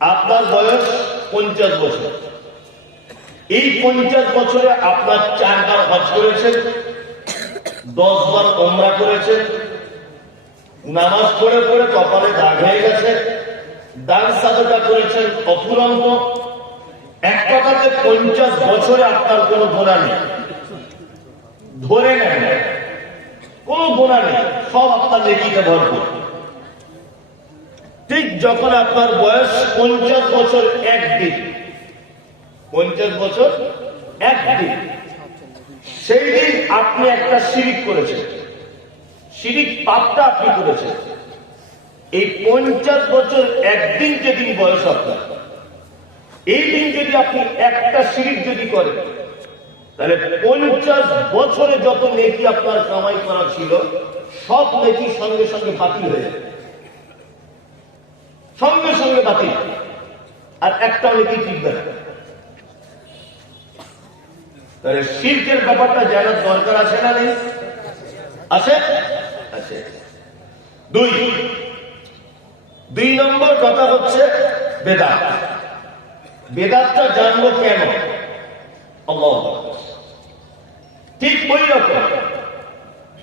আপনার বয়স 50 বছর। এই 50 বছরে আপনার 4 বার হজ করেছেন, 10 বার ওমরা করেছেন, নামাজ পড়ে পড়ে কপালে দাগ হয়ে গেছে, দান সাদকা করেছেন অফুরন্ত। এক কথাতে 50 বছরে আপনার কোনো গুনাহ নেই, ধরে নেন কোনো গুনাহ নেই, সব আপনার নেকিতে ভরপুর। ঠিক যখন আপনার বয়স 50 বছর একদিন, 50 বছর একদিন, সেই দিন আপনি একটা শিরিক করেছেন, শিরিক পাপটা আপনি করেছেন। এই 50 বছর একদিন যেদিন বয়স আপনার, এই দিন যদি আপনি একটা শিরিক যদি করেন, তাহলে 50 বছরে যত নেকি আপনার কামাই করা ছিল সব নেকি সঙ্গে সঙ্গে বাতিল হয়ে যাবে, সঙ্গে সঙ্গে বাতিল, আর একটা নেকি টিকবে না। তাহলে শিরকের ব্যাপারটা জানার দরকার আছে না নেই? আছে আছে। দুই নম্বর কথা হচ্ছে বেদাত। বেদাতটা জানবো কেন? ঠিক ওই রকম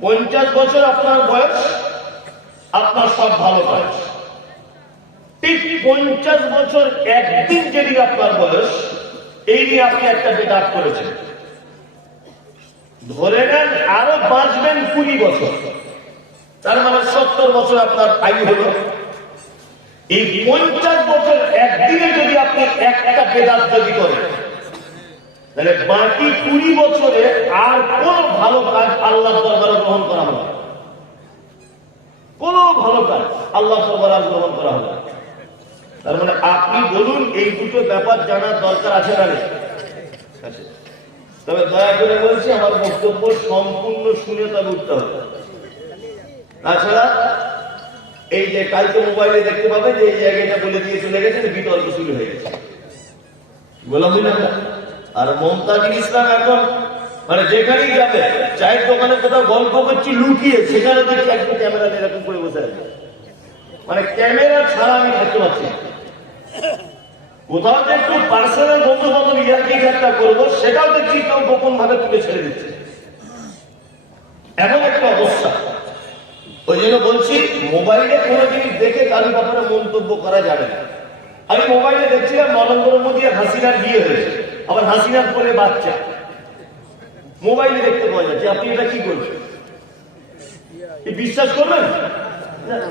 50 বছর আপনার বয়স, আপনার সব ভালো বয়স। ঠিক 50 বছর একদিন যদি আপনার বয়স, এই নিয়ে আপনি একটা বেদাত করেছেন, ধরে নেন আরো বাঁচবেন 20 বছর, তার মানে 70 বছর আপনার আয়ু হলো। এই 50 বছর একদিনে যদি আপনি একটা বেদাত যদি করেন, তাহলে বাকি 20 বছরে আর কোন ভালো কাজ আল্লাহর দরবারে গ্রহণ করা হবে না, কোন ভালো কাজ আল্লাহর দরবারে গ্রহণ করা হবে না। তার মানে আপনি বলুন, এই দুটো ব্যাপার জানার দরকার আছে না নেই? তবে দয়া করে বলছি, আমার বক্তব্য সম্পূর্ণ শুনে তবে উঠতে হবে। তাছাড়া এই যে কালকে মোবাইলে দেখতে পাবে যে এই জায়গাটা বলে দিয়ে চলে গেছে, বিতর্ক শুরু হয়ে গেছে, বললাম না। আর মমতাজুল ইসলাম এখন মানে যেখানেই যাবে, চায়ের দোকানে কোথাও গল্প করছি লুকিয়ে, সেখানে দেখছি একটু ক্যামেরা এরকম করে বসে আছে, মানে ক্যামেরা ছাড়া আমি থাকতে পারছি না। কোথাও যে একটু পার্সোনাল বন্ধু বান্ধব ইয়ার্কি ঠাট্টা করবো, সেটাও দেখছি কেউ গোপন ভাবে তুলে ছেড়ে দিচ্ছে, এমন একটা অবস্থা। ওই জন্য বলছি, মোবাইলে কোনো জিনিস দেখে কারোর ব্যাপারে মন্তব্য করা যাবে না। আমি মোবাইলে দেখছিলাম নরেন্দ্র মোদী আর হাসিনার বিয়ে হয়েছে, আবার হাসিনার কোলে বাচ্চা, মোবাইলে দেখতে পাওয়া যাচ্ছে। আপনি এটা কি করবেন? বিশ্বাস করবেন?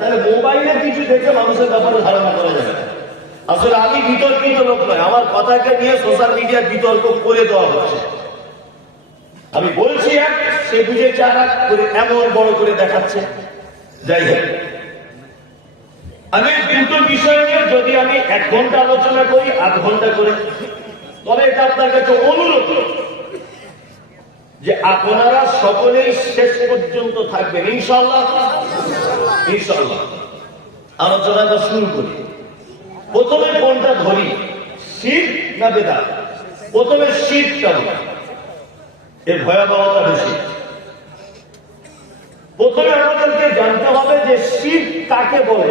তাহলে মোবাইলে কিছু দেখে মানুষের ব্যাপারে ধারণা করা যাবে না। আসলে আমি বিতর্কিত লোক নয়, আমার কথাকে নিয়ে সোশ্যাল মিডিয়ার বিতর্ক করে দেওয়া হচ্ছে। আমি বলছি এক, সে বুঝে চার করে এমন বড় করে দেখাচ্ছে। যাই হোক, আমি দুটো বিষয় নিয়ে যদি আমি 1 ঘন্টা আলোচনা করি, 8 ঘন্টা করে, তবে এটা আপনার কাছে অনুরোধ যে আপনারা সকলেই শেষ পর্যন্ত থাকবেন ইনশাআল্লাহ। ইনশাআল্লাহ আলোচনাটা শুরু করি। প্রথমে কোনটা ধরি, শিরক না বেদাত? প্রথমে শিরকটা বলি, এর ভয়াবহতা বেশি। প্রথমে আমাদেরকে জানতে হবে যে শিরক কাকে বলে।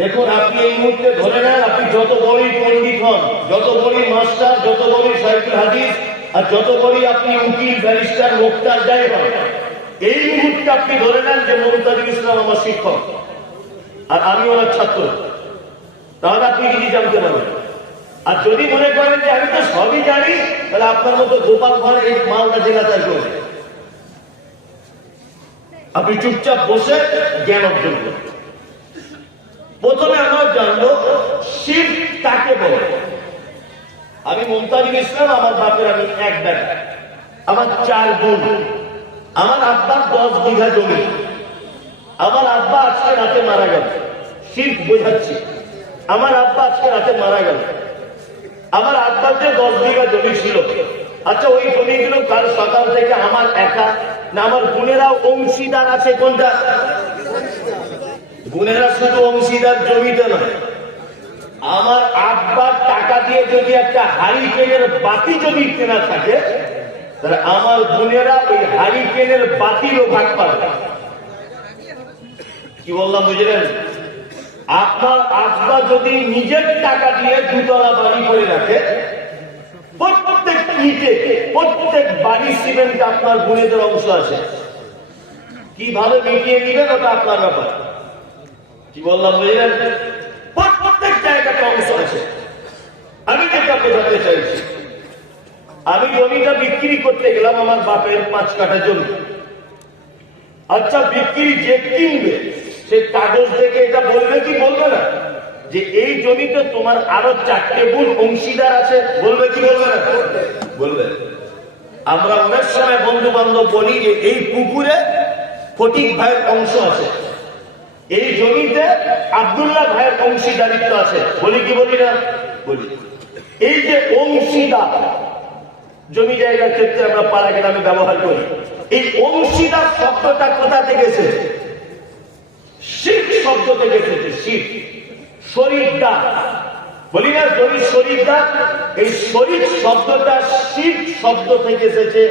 দেখুন, আপনি এই মুহূর্তে ধরে নেন, আপনি যত বড়ই পণ্ডিত হন, যত বড়ই মাস্টার, যত বড়ই শাইখুল হাদিস, আর যত বড়ই আপনি উকিল, ব্যারিস্টার, মুফতার যাই হন, এই মুহূর্তে আপনি ধরে নেন যে মমতাজুল ইসলাম আমার শিক্ষক আর আমি ওনার ছাত্র, তাহলে আপনি কি জানতে পারবেন? আর যদি মনে করেন যে আমি তো সবই জানি, তাহলে আপনার মতো গোপাল ভাঁড় এই মালদা জেলা তার করবে। আপনি চুপচাপ বসে জ্ঞান অর্জন করবেন। প্রথমে আমরা জানবো শিরক কাকে বলে। আমি মমতাজুল ইসলাম, আমার বাপের আমি এক বেটা, আমার 4 বোন, আমার আব্বার 10 বিঘা জমি, আমার আব্বা আজকে রাতে মারা গেল। শিরক বোঝাচ্ছি, আমার আব্বা আজকে রাতে মারা গেল। আমার আব্বার যে 10 বিঘা জমি ছিল, আচ্ছা ওই জমিগুলো কাল সকাল থেকে আমার একা না আমার বোনেরাও অংশীদার আছে? কোনটা? বোনেরা শুধু অংশীদার জমিতে নয়, আমার আব্বার টাকা দিয়ে যদি একটা হারিকেনের বাতি যদি কেনা থাকে, তাহলে আমার বোনেরা ওই হারিকেনের বাতিরও ভাগ পাবে। কি বললাম বুঝলেন? আপনার আব্বা যদি নিজের টাকা দিয়ে দুতলা বাড়ি করে রাখে, প্রত্যেক ইটে প্রত্যেক বাড়ি সিমেন্টে আপনার বোনেদের অংশ আছে। কিভাবে মিটিয়ে নিবেন ওটা আপনার ব্যাপার। কি বললাম বুঝলেন? প্রত্যেক জায়গাতে অংশ আছে। আমি যেটা বোঝাতে চাইছি, আমি জমিটা বিক্রি করতে গেলাম আমার বাপের 5 কাঠা জমি। আচ্ছা, বিক্রি যে কিনবে সে কাগজ দেখে এটা বলবে কি বলবে না যে এই জমিতে তোমার আরো 4টে বোন অংশীদার আছে? বলবে কি বলবে না? বলবে। আমরা অনেক সময় বন্ধু বান্ধব বলি যে এই পুকুরে ফটিক ভাইয়ের অংশ আছে, এই জমিতে আব্দুল্লাহ ভাইয়ের অংশীদারিত্ব আছে। বলি কি বলি না? বলি। এই যে অংশীদার জমি জায়গার ক্ষেত্রে আমরা পাড়া গ্রামে ব্যবহার করি, এই অংশীদার শব্দটা কোথা থেকে এসেছে? শিখ শব্দ থেকে এসেছে। শিখ, শরীরদার বলি না, জমির শরীরদার। এই শরীর শব্দটা শিখ শব্দ থেকে এসেছে,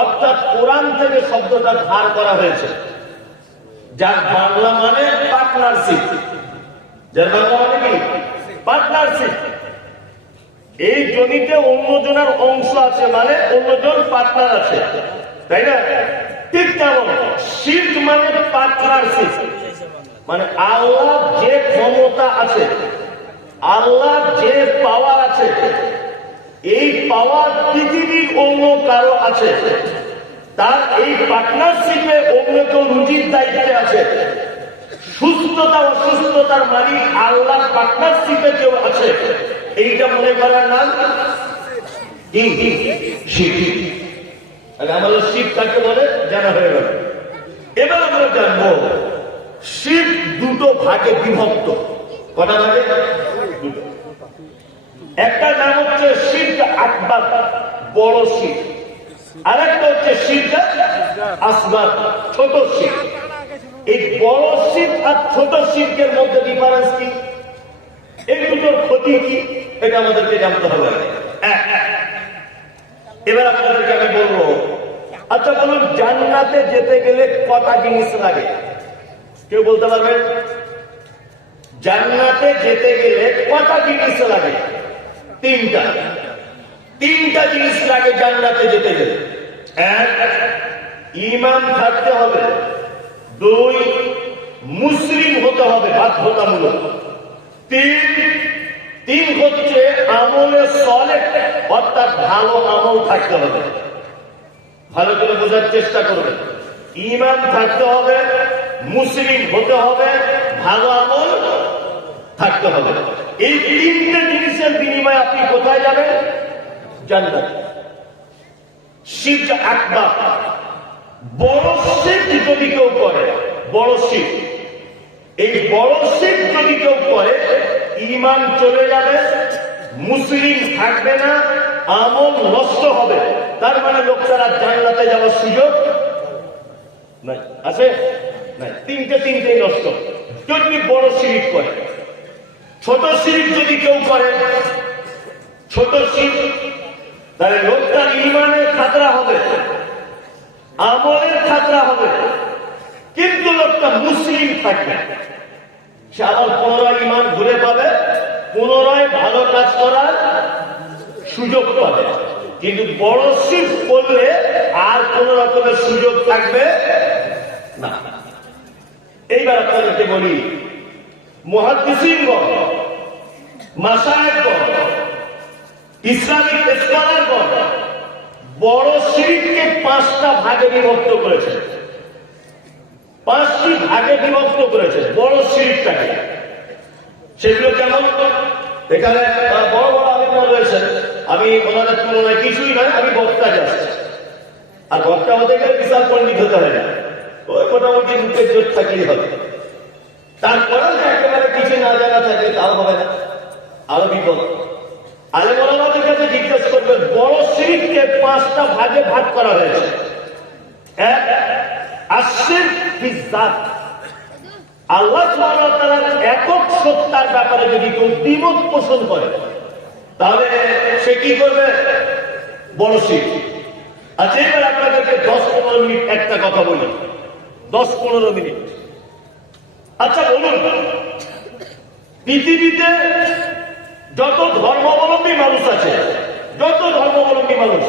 অর্থাৎ কোরআন থেকে শব্দটা ধার করা হয়েছে, যার বাংলা মানে পার্টনারশিপ। যার বাংলা মানে কি? পার্টনারশিপ। এই জমিতে অন্যজনের অংশ আছে মানে অন্যজন পার্টনার আছে, তাই না? ঠিক তেমন শিরক মানে পার্টনারশিপ, মানে আল্লাহ যে ক্ষমতা আছে, আল্লাহ যে পাওয়ার আছে, এই পাওয়ার পৃথিবীর অন্য কারো আছে, তার এই পার্টনারশিপে অন্য কেউ রুজির দায়িত্বে আছে। সুস্থতা অসুস্থতার মালিক আল্লাহর পার্টনারশিপে কেউ আছে, এইটা মনে করার নাম শিরক। আমাদের শিরক কাকে বলে জানা হয়ে গেল। এবার আমরা জানবো শিরক দুটো ভাগে বিভক্ত। কটা ভাগে? দুটো। একটা নাম হচ্ছে শিরক আকবার, বড় শিরক, আর একটা হচ্ছে শিরক আসগর, ছোট শিরক। এই বড় শিরক আর ছোট শিরকের মধ্যে ডিফারেন্স কি? এই দুটোর ক্ষতি কি? এটা আমাদেরকে জানতে হবে। এবার আপনাদেরকে আমি বলবো, আচ্ছা বলুন, জান্নাতে যেতে গেলে কটা জিনিস লাগে? কেউ বলতে পারবে? জান্নাতে যেতে গেলে কটা জিনিস লাগে? তিনটা জিনিস লাগে জান্নাতে যেতে গেলে। 1, ঈমান থাকতে হবে। 2, মুসলিম হতে হবে বাধ্যতামূলক। 3 হচ্ছে আমলে সলেহ, অর্থাৎ ভালো আমল থাকতে হবে। ভালো করে বোঝার চেষ্টা করবেন। ঈমান থাকতে হবে, মুসলিম হতে হবে, ভালো আমল থাকতে হবে। এই 3টে জিনিসের বিনিময়ে আপনি কোথায় যাবেন? জান্নাত। শিরক আকবার, বড় শিরক যদি কেউ করে, বড় শিরক, এই বড় শিরক যদি কেউ করে, ঈমান চলে যাবে, মুসলিম থাকবে না, আমল নষ্ট হবে। তার মানে লোকটারা জান্নাতে যাওয়ার সুযোগ নাই। আছে নাই? তিনটেই নষ্ট যদি বড় শিরক করে। ছোট শিরক যদি কেউ করে, ছোট শিরক, তাহলে লোকটার ঈমানের খাতরা হবে, আমলের খাতরা হবে, কিন্তু লোকটা মুসলিম থাকবে। সে আবার পুনরায় ঈমান ঘুরে পাবে, পুনরায় ভালো কাজ করার সুযোগ পাবে। কিন্তু বড় শিরক করলে আর কোন রকমের সুযোগ থাকবে না। এইবার আপনাদেরকে বলি, মুহাদ্দিসিনগণ, মাশায়েখগণ, ইসলামিক স্কলারগণ বড় শিরককে 5টা ভাগে বিভক্ত করেছে। 5টি ভাগে বিভক্ত করেছে বড় শিরকটাকে। সেগুলো কেমন? এখানে বড় বড় আলেমরা রয়েছেন, আমি ওনাদের তুলনায় কিছুই নয়, আমি বক্তা যাচ্ছি। আর বক্তা হতে গেলে বিশাল পণ্ডিত হতে হয় না, ওই মোটামুটি মুখের জোর থাকলেই হবে। তারপরে একেবারে কিছু না জানা থাকে তাও হবে না, আরো বিপদ। আলেম ওলামাদের কাছে জিজ্ঞেস করবেন, বড় শিরককে 5টা ভাগে ভাগ করা হয়েছে। 1, আশিরক বিযাত, আল্লাহ সুবহানাহু ওয়া তাআলার একক সত্তার ব্যাপারে যদি কেউ দ্বিমত পোষণ করে, তাহলে সে কি করবে? বড় শিরক। আচ্ছা, এবার আপনাদেরকে 10-15 মিনিট একটা কথা বলি, 10-15 মিনিট। আচ্ছা বলুন, পৃথিবীতে যত ধর্মাবলম্বী মানুষ আছে, যত ধর্মাবলম্বী মানুষ,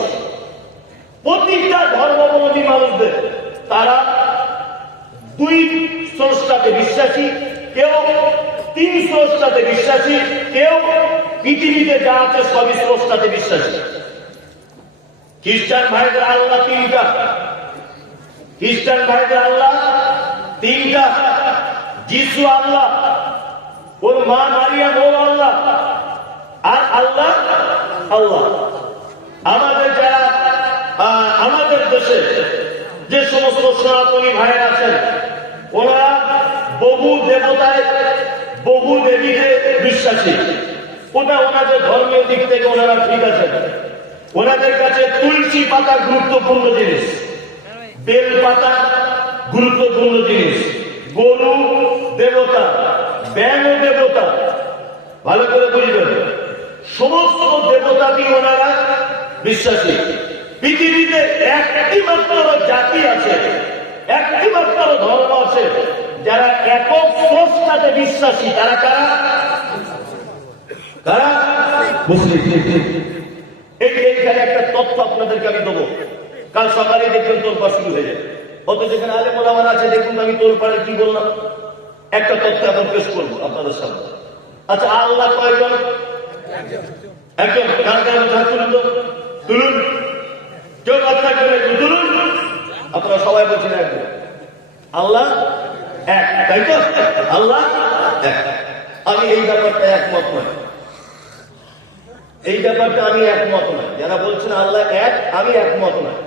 প্রতিটা ধর্মাবলম্বী মানুষদের তারা দুই স্রষ্টাতে বিশ্বাসী, কেউ তিন স্রষ্টাতে বিশ্বাসী, কেউ পৃথিবীতে যা আছে সবই স্রষ্টাতে বিশ্বাসী। খ্রিস্টান ভাইদের আল্লাহ তিনটা, খ্রিস্টান ভাইদের আল্লাহ তিনটা। যিশু আল্লাহ, ওর মা মারিয়াম ও আল্লাহ, আর আল্লাহ আল্লাহ। আমাদের যারা আমাদের দেশে যে সমস্ত সনাতনী ভাইয়েরা আছেন, ওনারা বহু দেবতায় বহু দেবীতে বিশ্বাসী। ওটা ওনাদের ধর্মীয় দিক থেকে ওনারা ঠিক আছেন। ওনাদের কাছে তুলসী পাতা গুরুত্বপূর্ণ জিনিস, বেল পাতা গুরুত্বপূর্ণ জিনিস, গরু দেবতা, ব্যাঙ দেবতা, ভালো করে বুঝবেন, সমস্ত দেবতাকে ওনারা বিশ্বাসী। পৃথিবীতে একটি মাত্র জাতি আছে, একটি মাত্র ধর্ম আছে যারা একক স্রষ্টাতে বিশ্বাসী। তারা কারা? কারা? মুসলিম। এইখানে একটা তথ্য আপনাদেরকে আমি দেবো, কাল সকালে দেখবেন তোলপাড় শুরু হয়ে যাবে। অত যেখানে আলেম ওলামারা আছে দেখুন আমি তোলপাড়ে কি বললাম, একটা তথ্য এখন পেশ করবো আপনাদের সামনে। আচ্ছা, আল্লাহ কয়জন? একজন। কার কার হাত তুলুন তো, তুলুন, কেউ কথা করে তুলুন। আপনারা সবাই বলছেন একজন। আল্লাহ এক, তাই তো? আল্লাহ এক। আমি এই ব্যাপারটা একমত নয়, এই ব্যাপারটা আমি একমত নয়। যারা বলছেন আল্লাহ এক, আমি একমত নয়।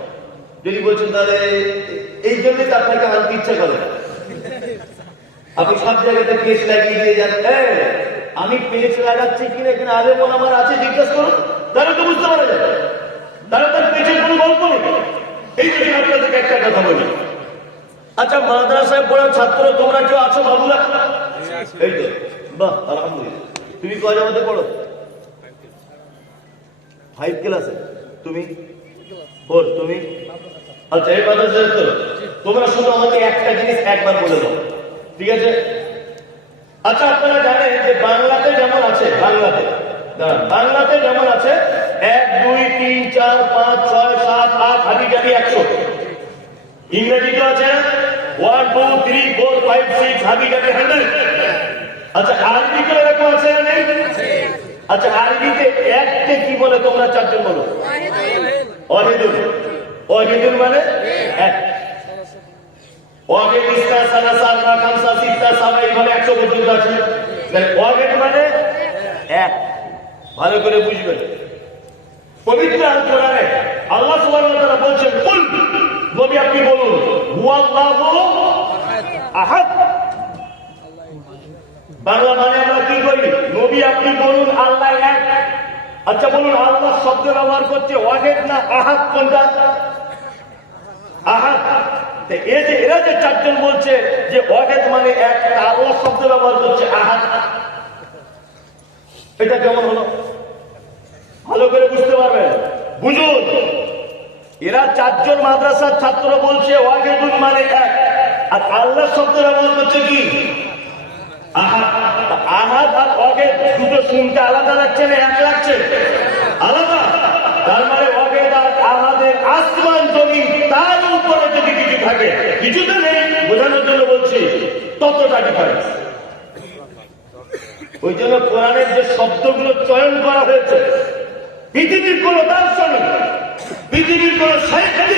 যদি বলছেন তাহলে এই জন্যই তো আপনাকে আনতে ইচ্ছা করে। আপনি সব জায়গাতে পেঁচ লাগিয়ে দিয়ে যান। আমি পেঁচ লাগাচ্ছি কিনা এখানে আলেম ওলামার আছে জিজ্ঞেস করুন, তাহলে তো বুঝতে পারা যাবে। তাহলে তার পেঁচের কোনো গল্প নেই। এই জন্য আপনাদেরকে একটা কথা বলি। আচ্ছা, মাদ্রাসায় পড়ার ছাত্র তোমরা কেউ আছো বাবুরা? এই তো, বাহ, আলহামদুলিল্লাহ। তুমি কয় জামাতে পড়ো? 5 ক্লাসে। তুমি 4? তুমি? আচ্ছা, এই মাদ্রাসায় তো তোমরা শুধু আমাকে একটা জিনিস একবার বলে দাও, ঠিক আছে? আচ্ছা, আপনারা জানেন যে বাংলাতে যেমন আছে, বাংলাতে যেমন আছে 1 2 3 4 5 6 7 8 হাবি জাবি 100। ইংরেজিতে আছে 1 2 3 4 5 6 হাবি জাবি 100। আচ্ছা, আরবিতে এরকম আছে না নেই? আচ্ছা, আরবিতে এককে কি বলে তোমরা চারজন বলো? ওয়াহিদুন। ওয়াহিদুন মানে এক। ওয়াহিদ, ইসনা, সালাসা, আরবা, খামসা, সিত্তা, সাবা, এইভাবে 100 পর্যন্ত আছে। ওয়াহিদ মানে এক। ভালো করে বুঝবেন। পবিত্র আল কোরআনে আল্লাহ সুবহানাহু ওয়া তাআলা বলছেন, কুল, নবী আপনি বলুন, হুয়াল্লাহু আহাদ। বাংলা মানে আমরা কি করি? নবী আপনি বলুন আল্লাহ এক। আচ্ছা বলুন, আল্লাহ শব্দ ব্যবহার করছে ওয়াহিদ না আহাদ? কোনটা? আহাদ। এই যে এরা যে চারজন বলছে যে ওয়াহিদ মানে এক, আল্লাহ শব্দ ব্যবহার করছে আহাদ, এটা কেমন হলো? ভালো করে বুঝতে পারবেন, বুঝুন। এরা চারজন মাদ্রাসার ছাত্র বলছে ওয়াহিদুন মানে এক, আর আল্লাহ শব্দ ব্যবহার করছে কি? আহাদ। আহাদ আর ওয়াহিদ দুটো শুনতে আলাদা লাগছে না এক লাগছে? আলাদা। তার মানে ওয়াহিদ আর আহাদের আসমান জমিন তার উপরে যদি কিছু থাকে, কিছুতে নেই, বোঝানোর জন্য বলছি, ততটা ডিফারেন্স। ওই জন্য কোরআনের যে শব্দগুলো চয়ন করা হয়েছে, পৃথিবীর কোন দার্শনিক, পৃথিবীর কোন সাহিত্যিক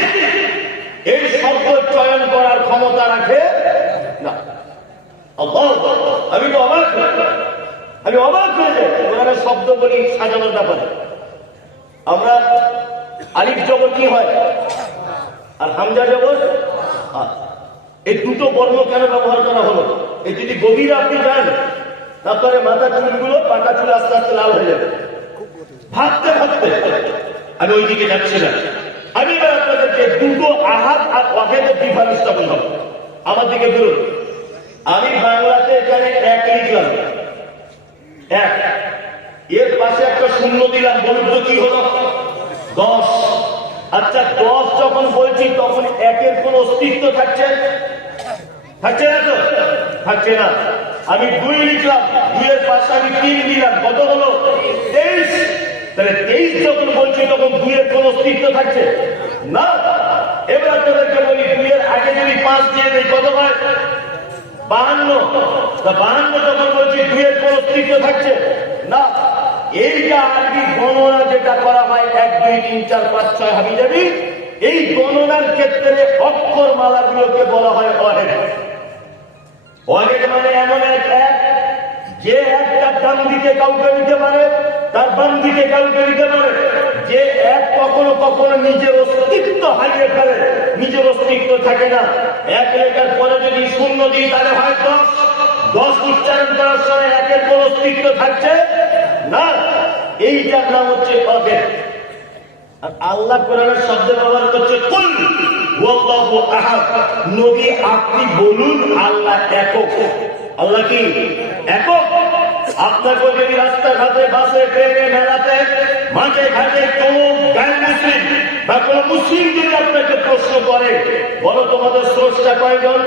এই শব্দ চয়ন করার ক্ষমতা রাখে না। আমি তো অবাক, আমি অবাক হয়ে যাই কোরআনের শব্দ বলি সাজানোর ব্যাপারে। আমরা আলিফ জবর কি হয় আর হামজা জবর, এই দুটো বর্ণ কেন ব্যবহার করা হলো? এই যদি গভীরে আপনি যান, তারপরে মাথা চুলগুলো, পাকা চুল আস্তে আস্তে লাল হয়ে যাবে। ভাবতে ভাবতে আমি ওই দিকে যাচ্ছি না। আমি এবার আপনাদেরকে দুটো আহাদ আর ওয়াহিদের ডিফারেন্সটা বললাম। আমার দিকে বেরোন। আমি বাংলাতে এখানে এক লিখলাম, এক, এর পাশে একটা শূন্য দিলাম, বলুন তো কি হলো? 10। আচ্ছা, 10 যখন বলছি তখন একের কোন অস্তিত্ব থাকছে? থাকছে না তো? থাকছে না। আমি 2 লিখলাম, 2 এর পাশে আমি 3 দিলাম, কত হলো? 23। তাহলে 23 যখন বলছি তখন 2 এর কোন অস্তিত্ব থাকছে না। এবার আপনাদেরকে বলি 2 এর আগে যদি 5 দিয়ে দেয় কত হয়? 52। 52 যখন বলছি 2 এর কোন অস্তিত্ব থাকছে না। এইটা আরবি গণনা যেটা করা হয় 1 2 3 4 5 6 হাবি যাবি, এই গণনার ক্ষেত্রে অক্ষর মালাগুলোকে বলা হয় ওয়াহেদ। ওয়াহেদ মানে এমন এক যে একটা ডান দিকে কাউকে দিতে পারে, তার বাম দিকে কাউকে দিতে পারে, যে এক কখনো কখনো নিজের অস্তিত্ব হারিয়ে ফেলে, নিজের অস্তিত্ব থাকে না। 1 লেখার পরে যদি 0 দিই তাহলে হয় 10। 10 উচ্চারণ করার সময় 1 এর কোন অস্তিত্ব থাকছে না। এইটার নাম হচ্ছে ওয়াহেদ। আর আল্লাহ কোরআনের শব্দ ব্যবহার করছে কুল ওয়াল্লাহু আহাদ। নবী আপনি বলুন আল্লাহ একক। আল্লাহ কি একক? আপনাকে যদি রাস্তাঘাটে, বাসে, ট্রেনে, মেলাতে, মাঠে ঘাটে কোন গায়ে মুসলিম বা কোন মুসলিম যদি আপনাকে প্রশ্ন করে, বলো তোমাদের স্রষ্টা কয়জন?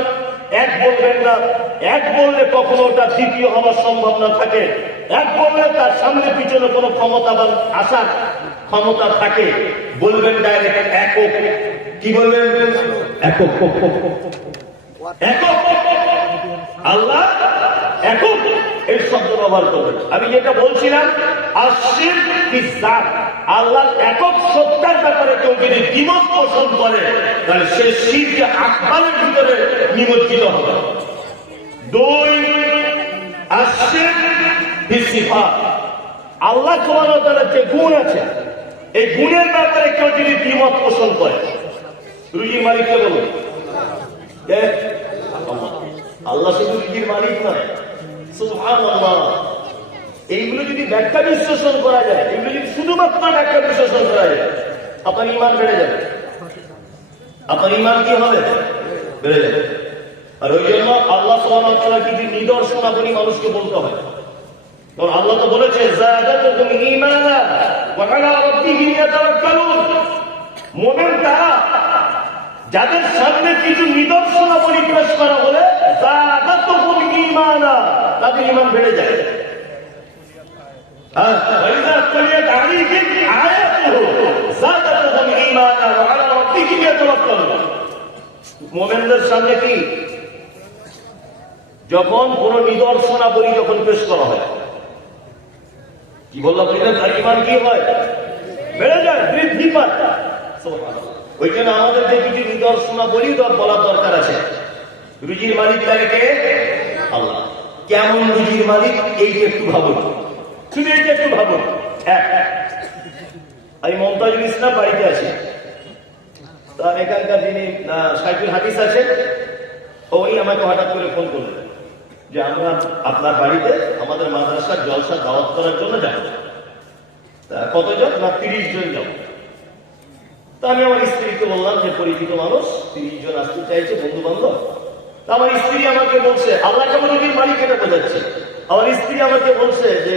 1 বলবেন না। 1 বললে কখনো ওটা দ্বিতীয় হওয়ার সম্ভাবনা থাকে। 1 বললে তার সামনে পিছনে কোনো ক্ষমতাবান আসার ক্ষমতা থাকে। বলবেন ডাইরেক্ট একক। কি বলবেন? একক। একক। আল্লাহ একক এর শব্দ ব্যবহার করবেন। আমি যেটা বলছিলাম আল্লাহ একক সত্তার ব্যাপারে কেউ যদি দ্বিমত পোষণ করে তাহলে সে শিরকে আকবারের ভিতরে নিমজ্জিত হবে। 2 আল্লাহ সুবহানাহু ওয়া তাআলার যে গুণ আছে, এই গুণের ব্যাপারে কেউ যদি দ্বিমত পোষণ করে, রুজির মালিককে বলুন আল্লাহ শুধু রুজির মালিক নয়, সুবহানাল্লাহ। এইগুলো যদি ব্যাখ্যা বিশ্লেষণ করা যায়, এগুলো যদি শুধুমাত্র ব্যাখ্যা বিশ্লেষণ করা যায়, আপনার ঈমান বেড়ে যাবে। আপনার ঈমান কি হবে? বেড়ে যাবে। আর ওই জন্য আল্লাহ সুবহানাহু ওয়া তাআলা কিছু নিদর্শনাবলী মানুষকে বলতে হয়। কারণ আল্লাহ তো বলেছে যাদাতুকুম ঈমানা ওয়া আলা রাব্বিহিম ইয়াতাওয়াক্কালুন। মুমিন তারা যাদের সামনে কিছু নিদর্শনাবলী পেশ করা হলে যাদাতুকুম ঈমানা, তাদের ঈমান বেড়ে যায়। মুমিনদের সামনে কি যখন কোন নিদর্শনাবলী যখন পেশ করা হয়, কি বললাম? তার ঈমান কি হয়? বেড়ে যায়, বৃদ্ধি পায়। ওই জন্য আমাদের যে কিছু নিদর্শনাবলী বলার দরকার আছে। রুজির মালিক তাকে আল্লাহ। কেমন রুজির মালিক এইটা একটু ভাবুন, শুধু এইটা একটু ভাবুন। আমি মমতাজুল ইসলাম বাড়িতে আছি, তার এখানকার যিনি সাইফুল হাদিস আছে, উনি আমাকে হঠাৎ করে ফোন করলেন যে আমরা আপনার বাড়িতে আমাদের মাদ্রাসার জলসা দাওয়াত করার জন্য যাব। কতজন? না 30 জন যাব। তা আমি আমার স্ত্রীকে বললাম যে পরিচিত মানুষ 30 জন আসতে চাইছে, বন্ধু বান্ধব। তা আমার স্ত্রী আমাকে বলছে, আল্লাহ কেমন রুজির মালিক এটা বোঝাচ্ছে। আমার স্ত্রী আমাকে বলছে যে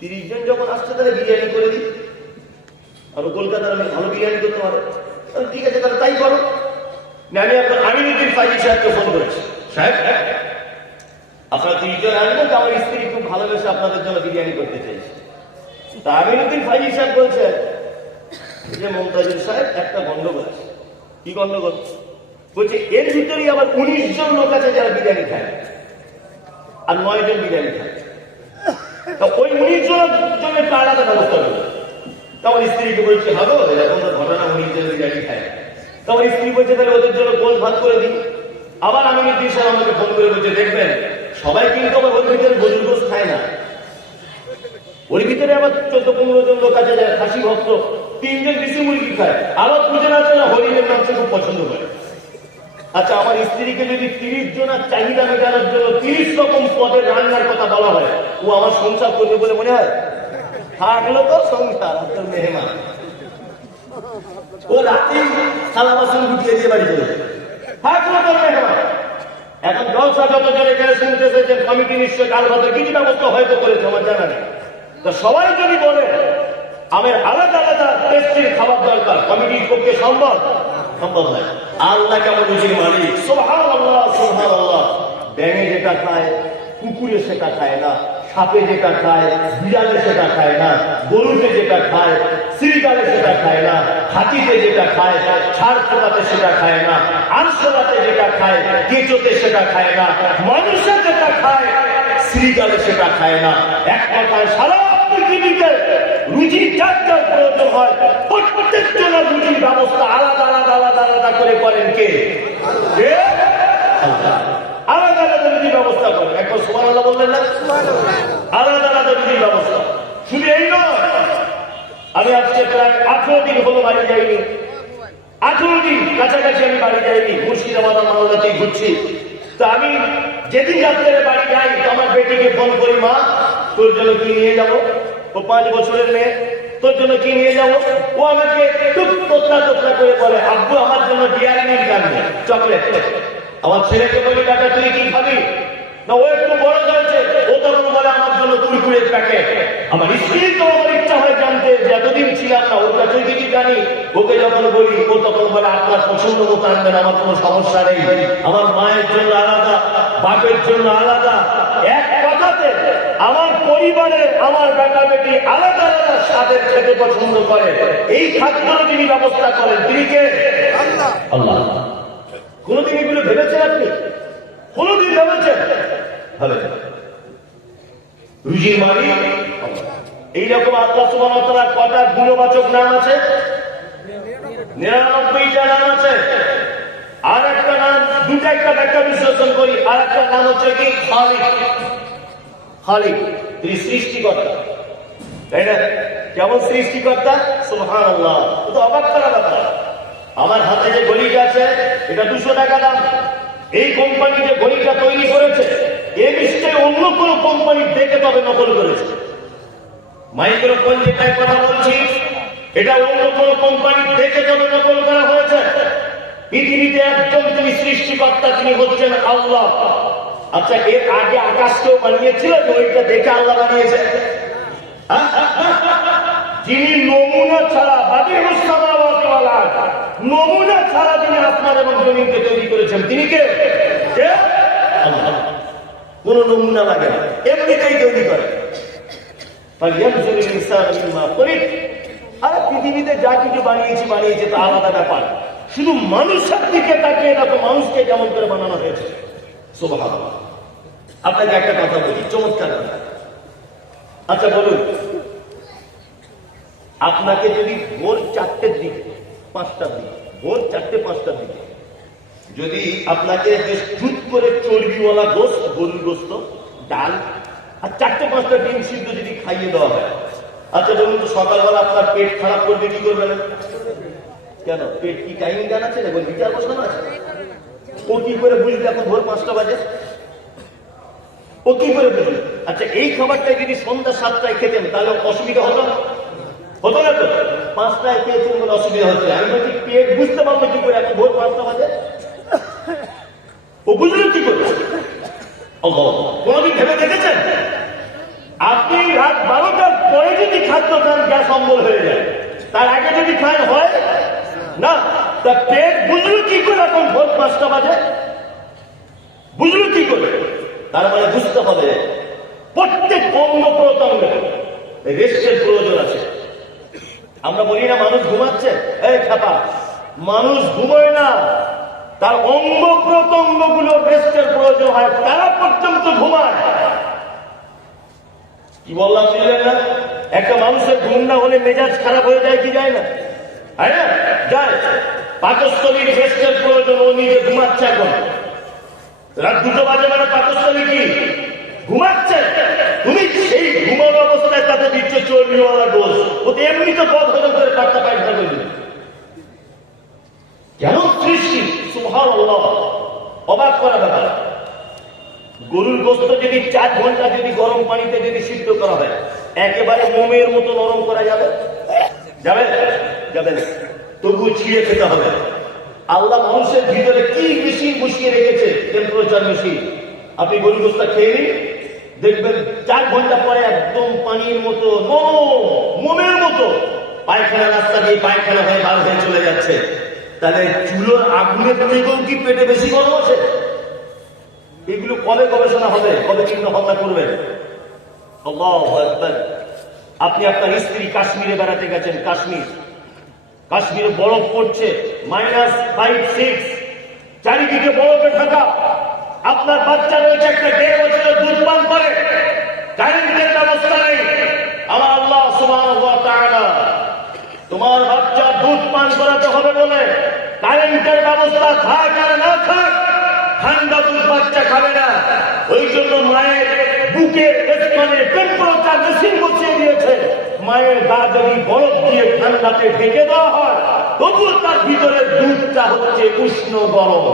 30 জন যখন আসছে তাহলে বিরিয়ানি করে দিই, আর কলকাতার আমি ভালো বিরিয়ানি করতে পারে। ঠিক আছে, তাহলে তাই করো। আমি আপনার আমিনুদ্দিন ফাইজি সাহেবকে ফোন করেছি, সাহেব আপনারা 30 জন আসবেন, তো আমার স্ত্রী খুব ভালোবেসে আপনাদের জন্য বিরিয়ানি করতে চাইছে। তা আমিনুদ্দিন ফাইজি সাহেব বলছে যে মমতাজুল সাহেব একটা গন্ডগোল আছে। কি গন্ডগোল? বলছে এর ভিতরেই আবার 19 জন লোক আছে যারা বিরিয়ানি খায়, আর 9 জন বিরিয়ানি খায়। ওই 19 জনের জন্য একটা আলাদা ব্যবস্থা করবে। আমার স্ত্রীকে বলছে ভালো, এরকম তো ঘটনা 19 জন বিরিয়ানি খায়। আমার স্ত্রী বলছে তাহলে ওদের জন্য গোল ভাত করে দিই। আবার আমি সাহেব আমাকে ফোন করে বলছে দেখবেন সবাই কিন্তু আবার ওর ভিতরে গরুর গোশ খায় না, ওর ভিতরে আবার 14-15 জন লোক আছে যারা খাসি ভক্ত, 3 জন দেশি মুরগি খায়, আবার দুজন আছে না হরিণের মাংস খুব পছন্দ করে। আচ্ছা, আমার স্ত্রীকে যদি 30 জনের চাহিদা মেটানোর জন্য 30 রকম পদের রান্নার কথা বলা হয়, ও আমার সংসার করবে বলে মনে হয়? থাকলো তো সংসার, আপনার মেহমান ও রাতে থালা বাসন গুটিয়ে দিয়ে বাড়ি চলে থাকলো তো মেহমান। এখন জলসা যতজন এখানে শুনতে এসেছেন, কমিটি নিশ্চয় ডাল ভাতের কিছু ব্যবস্থা হয়তো করেছে, আমার জানা নেই। তো সবাই যদি বলে আমার আলাদা আলাদা টেস্টির খাবার দরকার, কমিটির পক্ষে সম্ভব নয়। আল্লাহ কেমন রুজির মালিক, সুবহানাল্লাহ সুবহানাল্লাহ। ব্যাঙে যেটা খায়, কুকুরে সেটা খায় না, সাপে যেটা খায়, বিড়ালে সেটা খায় না, গরুতে যেটা খায়, শ্রীকালে সেটা খায় না, হাতিতে যেটা খায়, ছাড় পোকাতে সেটা খায় না, আরশোলাতে যেটা খায়, কেঁচোতে সেটা খায় না, মানুষের যেটা খায়, শ্রীকালে সেটা খায় না। এক কথায় সারা পৃথিবীতে রুজি যার যার প্রয়োজন হয়, প্রত্যেক জনের রুজির ব্যবস্থা আলাদা আলাদা আলাদা আলাদা করে করেন কে? আলাদা আলাদা রুজির ব্যবস্থা করেন। একবার সুবহানাল্লাহ বললেন না? আলাদা আলাদা রুজির ব্যবস্থা। শুধু এই নয়, আমি আজকে প্রায় 18 দিন হলো বাড়ি যাইনি। 18 দিন কাছাকাছি আমি বাড়ি যাইনি, মুর্শিদাবাদ মাওলাতেই ঘুরছি। তা আমি যেদিন রাত্রে বাড়ি যাই, আমার বেটিকে ফোন করি, মা তোর জন্য কি নিয়ে যাবো? ও 5 বছরের মেয়ে, তোর জন্য কি নিয়ে যাবো? ও আমাকে টুক তোতলা তোতলা করে বলে, আব্বু আমার জন্য ডিয়ারি মিল্ক আনবে, চকলেট। আমার ছেলেকে বলি, দাদা তুই কি খাবি? না ও একটু বড় হয়েছে, ও তখন বলে আমার জন্য কুরকুরের প্যাকেট। আমার স্ত্রী তো আমার ইচ্ছা হয় জানতে যে এতদিন ছিলাম না ওর কাছে কি জানি। ওকে যখন বলি, ও তখন বলে আপনার পছন্দ মতো আনবেন, আমার কোনো সমস্যা নেই। আমার মায়ের জন্য আলাদা, বাপের জন্য আলাদা। এক কথাতে আমার পরিবারের আমার বেটা বেটি আলাদা আলাদা স্বাদের খেতে পছন্দ করে। এই খাদ্যের যিনি ব্যবস্থা করেন তিনি কে? আল্লাহ। আল্লাহ। কোনদিন এগুলো ভেবেছেন আপনি? কোনদিন ভেবেছেন? রুজির মালিক এইরকম আল্লাহ সুবহানাহু ওয়া তাআলা কটা গুণবাচক নাম আছে? 99টা নাম আছে। আর একটা নাম, দুটা একটা ব্যাখ্যা বিশ্লেষণ করি। আর একটা নাম হচ্ছে কি? খালিক। খালিক তিনি সৃষ্টিকর্তা, তাই না? কেমন সৃষ্টিকর্তা? সুবহানাল্লাহ। তো অবাক করা ব্যাপার। আমার হাতে যে ঘড়িটা আছে এটা 200 টাকা দাম। এই কোম্পানি যে ঘড়িটা তৈরি করেছে এ নিশ্চয়ই অন্য কোনো কোম্পানির দেখে তবে নকল করেছে। মাইক্রোফোন যেটাই কথা বলছি এটা অন্য কোনো কোম্পানির দেখে তবে নকল করা হয়েছে। পৃথিবীতে একজন তিনি সৃষ্টিকর্তা, তিনি হচ্ছেন আল্লাহ। আচ্ছা, এর আগে আকাশকেও বানিয়েছিল যে ওইটা দেখে আল্লাহ বানিয়েছে? যিনি নমুনা ছাড়া নমুনা ছাড়া যিনি আসমান এবং জমিনকে তৈরি করেছেন তিনি কে? কোন নমুনা লাগে না, এমনিতেই তৈরি করে। আর পৃথিবীতে যা কিছু বানিয়েছে তা আলাদা ব্যাপার। শুধু মানুষের দিকে তাকিয়ে দেখো, মানুষকে কেমন করে বানানো হয়েছে। সুবহানাল্লাহ। আপনাকে একটা কথা বলি, চমৎকার কথা। আচ্ছা বলুন, আপনাকে যদি ভোর 4টের দিকে, 5টার দিকে, ভোর 4-5টার দিকে যদি আপনাকে বেশ দুধ করে চর্বিওয়ালা গোস্ত, গরুর গোস্ত, ডাল আর 4-5টা ডিম সিদ্ধ যদি খাইয়ে দেওয়া হয়, আচ্ছা বলুন তো সকালবেলা আপনার পেট খারাপ করবে কি করবে না? কেন? পেট কি টাইমিং জানা আছে? না বিচার বসানো আছে? ও কি করে বুঝবে এখন ভোর 5টা বাজে? ও কি করে বুঝবে? আচ্ছা, এই খাবারটা যদি সন্ধ্যা 7টায় খেতেন তাহলে অসুবিধা হতো না? হতো না তো? 5টায় খেয়েছেন বলে অসুবিধা হচ্ছে। আমি বলছি পেট বুঝতে পারবো কি করে এখন ভোর 5টা বাজে? ও বুঝলো কি করে? কোনদিন ভেবে দেখেছেন? আপনি রাত 12টার পরে যদি খাদ্য খান গ্যাস অম্বল হয়ে যায়, তার আগে যদি খান হয় না। তা পেট বুঝলো কি করে এখন ভোর 5টা বাজে? বুঝলো কি করে? তার মানে বুঝতে হবে প্রত্যেক অঙ্গ প্রত্যঙ্গে রেস্টের প্রয়োজন আছে। আমরা বলি না মানুষ ঘুমাচ্ছে, এই খাপা, মানুষ ঘুমায় না, তার অঙ্গ প্রত্যঙ্গ গুলো রেস্টের প্রয়োজন হয়, তারা পর্যন্ত ঘুমায়। কি বললাম বুঝলেন না? একটা মানুষের ঘুম না হলে মেজাজ খারাপ হয়ে যায় কি যায় না? হ্যাঁ যায়। পাকস্থলীর রেস্টের প্রয়োজন, ও নিজে ঘুমাচ্ছে। এখন রাত 2টো বাজে মানে পাকস্থলী কি ঘুমাচ্ছে? তুমি সেই ঘুমানো অবস্থায় তাতে দিচ্ছ চর্বিওয়ালা ডোজ। ও তো এমনি তো পথ হজম করে পাট্টা পায়খানা করে দিল। কেমন সৃষ্টি! সুবহানাল্লাহ। অবাক করা ব্যাপার। গরুর গোস্ত যদি 4 ঘন্টা যদি গরম পানিতে যদি সিদ্ধ করা হয়, একেবারে মোমের মতো নরম করা যাবে? যাবে? যাবে না। তবুও ছিঁড়ে খেতে হবে। আল্লাহ মানুষের ভিতরে কি মেশিন বসিয়ে রেখেছে, টেম্পারেচার মেশিন। আপনি গরুর গোস্ত খেয়ে নিন, দেখবেন 4 ঘন্টা পরে একদম পানির মতো নরম, মোমের মতো। পায়খানা রাস্তা দিয়ে পায়খানা হয়ে বার হয়ে চলে যাচ্ছে। তাহলে চুলোর আগুনের থেকেও কি পেটে বেশি গরম আছে? এগুলো কবে গবেষণা হবে, কবে চিহ্ন ভাবনা করবেন? আল্লাহু আকবার। আপনি আপনার স্ত্রী কাশ্মীরে বেড়াতে গেছেন, কাশ্মীরে বরফ পড়ছে, -5-6, চারিদিকে বরফে ঢাকা। আপনার বাচ্চা রয়েছে, একটা 1.5 বছরের দুধ পান করে, কারেন্টের ব্যবস্থা নেই। আমার আল্লাহ সুবহানাহু ওয়া তাআলা তোমার বাচ্চা দুধ পান করাতে হবে বলে কারেন্টের ব্যবস্থা থাক আর না থাক, ঠান্ডা দুধ বাচ্চা খাবে না। ওই জন্য মায়ের বুকের স্তনে টেম্পারেচার মেশিন বসিয়ে দিয়েছে। মায়ের গা যদি বরফ দিয়ে ঠান্ডাতে ঢেকে দেওয়া হয়, তবুও তার ভিতরে দুধটা হচ্ছে উষ্ণ গরম।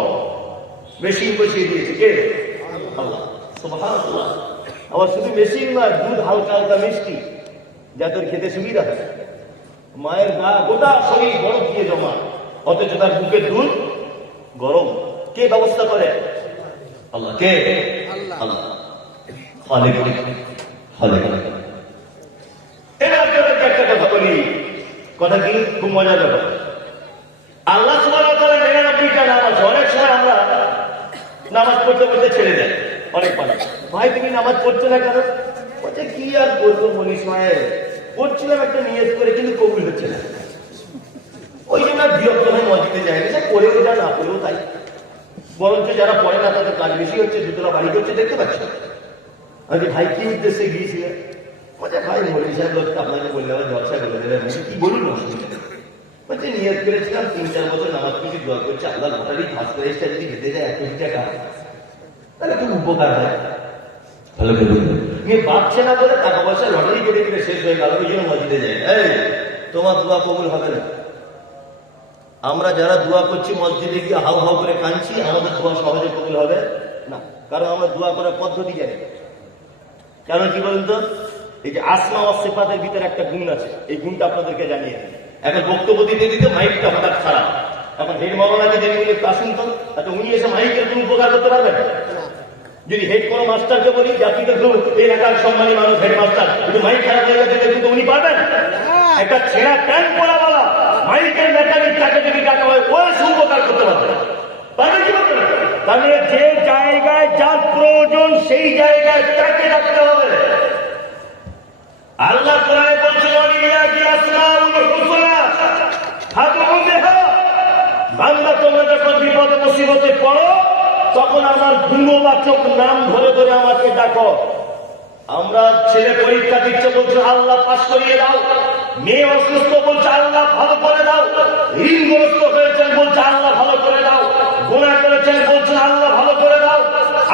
মেশিন বসিয়ে দিয়েছে কে? আল্লাহ সুবহানাল্লাহ। আবার শুধু মেশিন নয়, দুধ হালকা হালকা মিষ্টি, যাতে খেতে সুবিধা হয়। মায়ের গা গোটা শরীর বরফ দিয়ে জমা, অথচ তার বুকের দুধ গরম। কে ব্যবস্থা করে? আল্লাহ। কে? আল্লাহ। একটা কথা বলি, কথা কি খুব মজার ব্যাপার। আল্লাহ সুবহানাহু ওয়া তাআলা 99টা নাম আছে। অনেক সময় আমরা নামাজ পড়তে পড়তে ছেড়ে যাই। অনেক মানুষ, ভাই তুমি নামাজ পড়ছো না কেন? বলছে কি আর বলবো মনীষ মায়ের, পড়ছিলাম একটা নিয়ত করে, কিন্তু কবুল হচ্ছে না। ওই জন্য বিরক্ত হয়ে মসজিদে যায় না, পড়েও যা না পড়েও তাই। বরঞ্চ যারা পড়ে না তাদের কাজ বেশি হচ্ছে, দুতলা বাড়ি করছে, দেখতে পাচ্ছ। আমি ভাই কি উদ্দেশ্যে গিয়েছিলেন? বলছে ভাই মৌলী সাহেব লোকটা আপনাকে বললে আবার জলসা করে দেবেন। কি বলুন অসুবিধা? বলছে নিয়ত করেছিলাম 3-4 বছর নামাজ কিছু দোয়া করছে, আল্লাহ লটারি খাস করে এসে যদি খেতে যায় 1 কোটি টাকা, তাহলে খুব উপকার হয়। ভালো করে বাঁচছে না বলে টাকা পয়সা লটারি কেটে কেটে শেষ হয়ে গেল, ওই জন্য মসজিদে যায়। এই তোমার দোয়া কবুল হবে না। আমরা যারা দোয়া করছি মসজিদে গিয়ে হাউ হাউ করে কাঁদছি, আমাদের দোয়া সহজে কবুল হবে না। কারণ আমরা দোয়া করার পদ্ধতি জানি। কারণ কি বলুন তো, এই যে আসমা ওয়া সিফাতের ভিতরে একটা গুণ আছে, এই গুণটা আপনাদেরকে জানিয়ে দিই। এখন বক্তব্য দিতে দিতে মাইকটা হঠাৎ খারাপ। এখন হেড মাওলানাকে যদি বলি আসুন তো, আচ্ছা উনি এসে মাইকের কোন উপকার করতে পারবেন? যদি হেড কোনো মাস্টারকে বলি, জাতিতে এই এলাকার সম্মানী মানুষ হেডমাস্টার, কিন্তু মাইক খারাপ হয়ে গেছে, কিন্তু উনি পারবেন? একটা ছেঁড়া প্যান্ট পরাওয়ালা মাইকের মেকানিক, তাকে যদি ডাকা হয়, ও উপকার করতে পারবে না। পারবে কি পারবে না? তাহলে যে জায়গায় যার প্রয়োজন সেই জায়গায় তাকে রাখতে হবে। আল্লাহ কোরআনে বলছেন ওয়ালিল্লাহি আসমাউল হুসনা ফাদউ বিহা। বান্দা তোমরা যখন বিপদে মুসিবতে পড়ো, তখন আমার গুণবাচক নাম ধরে ধরে আমাকে ডাকো। আমরা ছেলে পরীক্ষা দিচ্ছে, বলছে আল্লাহ পাস করিয়ে দাও। মেয়ে অসুস্থ, বলছে আল্লাহ ভালো করে দাও। ঋণগ্রস্ত হয়েছেন, বলছে আল্লাহ ভালো করে দাও। গুনাহ করেছেন, বলছেন আল্লাহ ভালো করে দাও।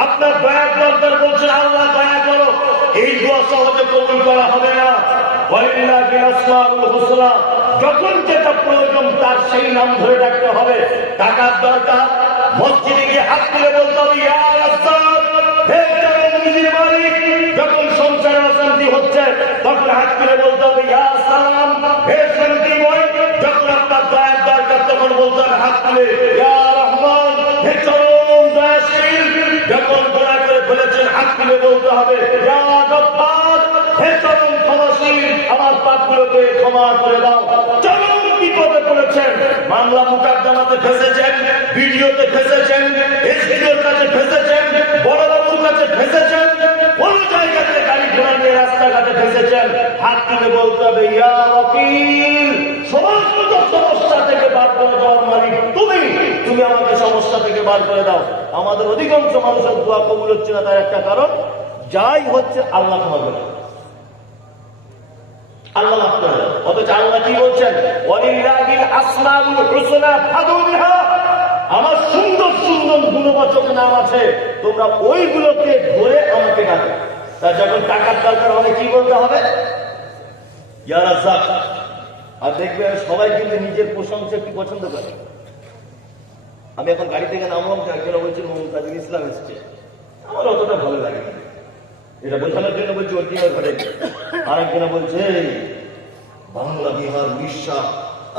আপনার দয়া দরকার, বলছেন আল্লাহ দয়া করো। এই দোয়া সহজে কবুল করা হবে না। ওয়ালিল্লাহিল আসমাউল হুসনা, যখন যেটা প্রয়োজন তার সেই নাম ধরে ডাকতে হবে। টাকার দরকার, মসজিদে গিয়ে হাত তুলে বলতে হবে ইয়া রাজ্জাক, হে নিজের মালিক। যখন সংসারে অশান্তি হচ্ছে, তখন হাত তুলে বলতে হবে ইয়া সালাম, হে শান্তিময়। যখন আপনার দয়ার দরকার, তখন বলতে হবে হাত তুলে ইয়া রহমান, হে চরম দয়াশীল। যখন দয়া করে ফেলেছেন, হাত তুলে বলতে হবে ইয়া গফফার, হে চরম ক্ষমাশীল, আমার পাপগুলোকে ক্ষমা করে দাও। চরম বিপদে পড়েছেন, মামলা মুকদ্দমাতে ফেসেছেন, ভিডিওতে ফেসেছেন, এসডিওর কাছে ফেসেছেন, বড় বাবুর কাছে ফেসেছেন, কোন জায়গাতে গাড়ি ঘোড়া নিয়ে রাস্তাঘাটে ফেসেছেন, হাত তুলে বলতে হবে ইয়া ওয়াকিল, সমস্ত সমস্যা থেকে বার করে দেওয়ার মালিক তুমি আমাকে সমস্যা থেকে বার করে দাও। আমাদের অধিকাংশ মানুষের দোয়া কবুল হচ্ছে না, তার একটা কারণ, যাই হচ্ছে আল্লাহ ক্ষমা করে, আল্লাহ মাফ করে দাও। অথচ আল্লাহ কি বলছেন? ওয়ালিল্লাহিল আসমাউল হুসনা ফাদউ বিহা। আমার সুন্দর সুন্দর গুণবাচক নাম আছে, তোমরা ওইগুলোকে ধরে আমাকে ডাকো। তার যখন টাকার দরকার হবে, কি বলতে হবে? ইয়া রাজ্জাক। আর দেখবেন সবাই কিন্তু নিজের প্রশংসা একটু পছন্দ করে। আমি এখন গাড়ি থেকে নামলাম, একজন বলছে মুমতাজুল ইসলাম এসছে, আমার অতটা ভালো লাগে না। এটা বোঝানোর জন্য বলছি ওর দিনের ঘটে। আর একজনা বলছে বাংলা, বিহার, উড়িষ্যা,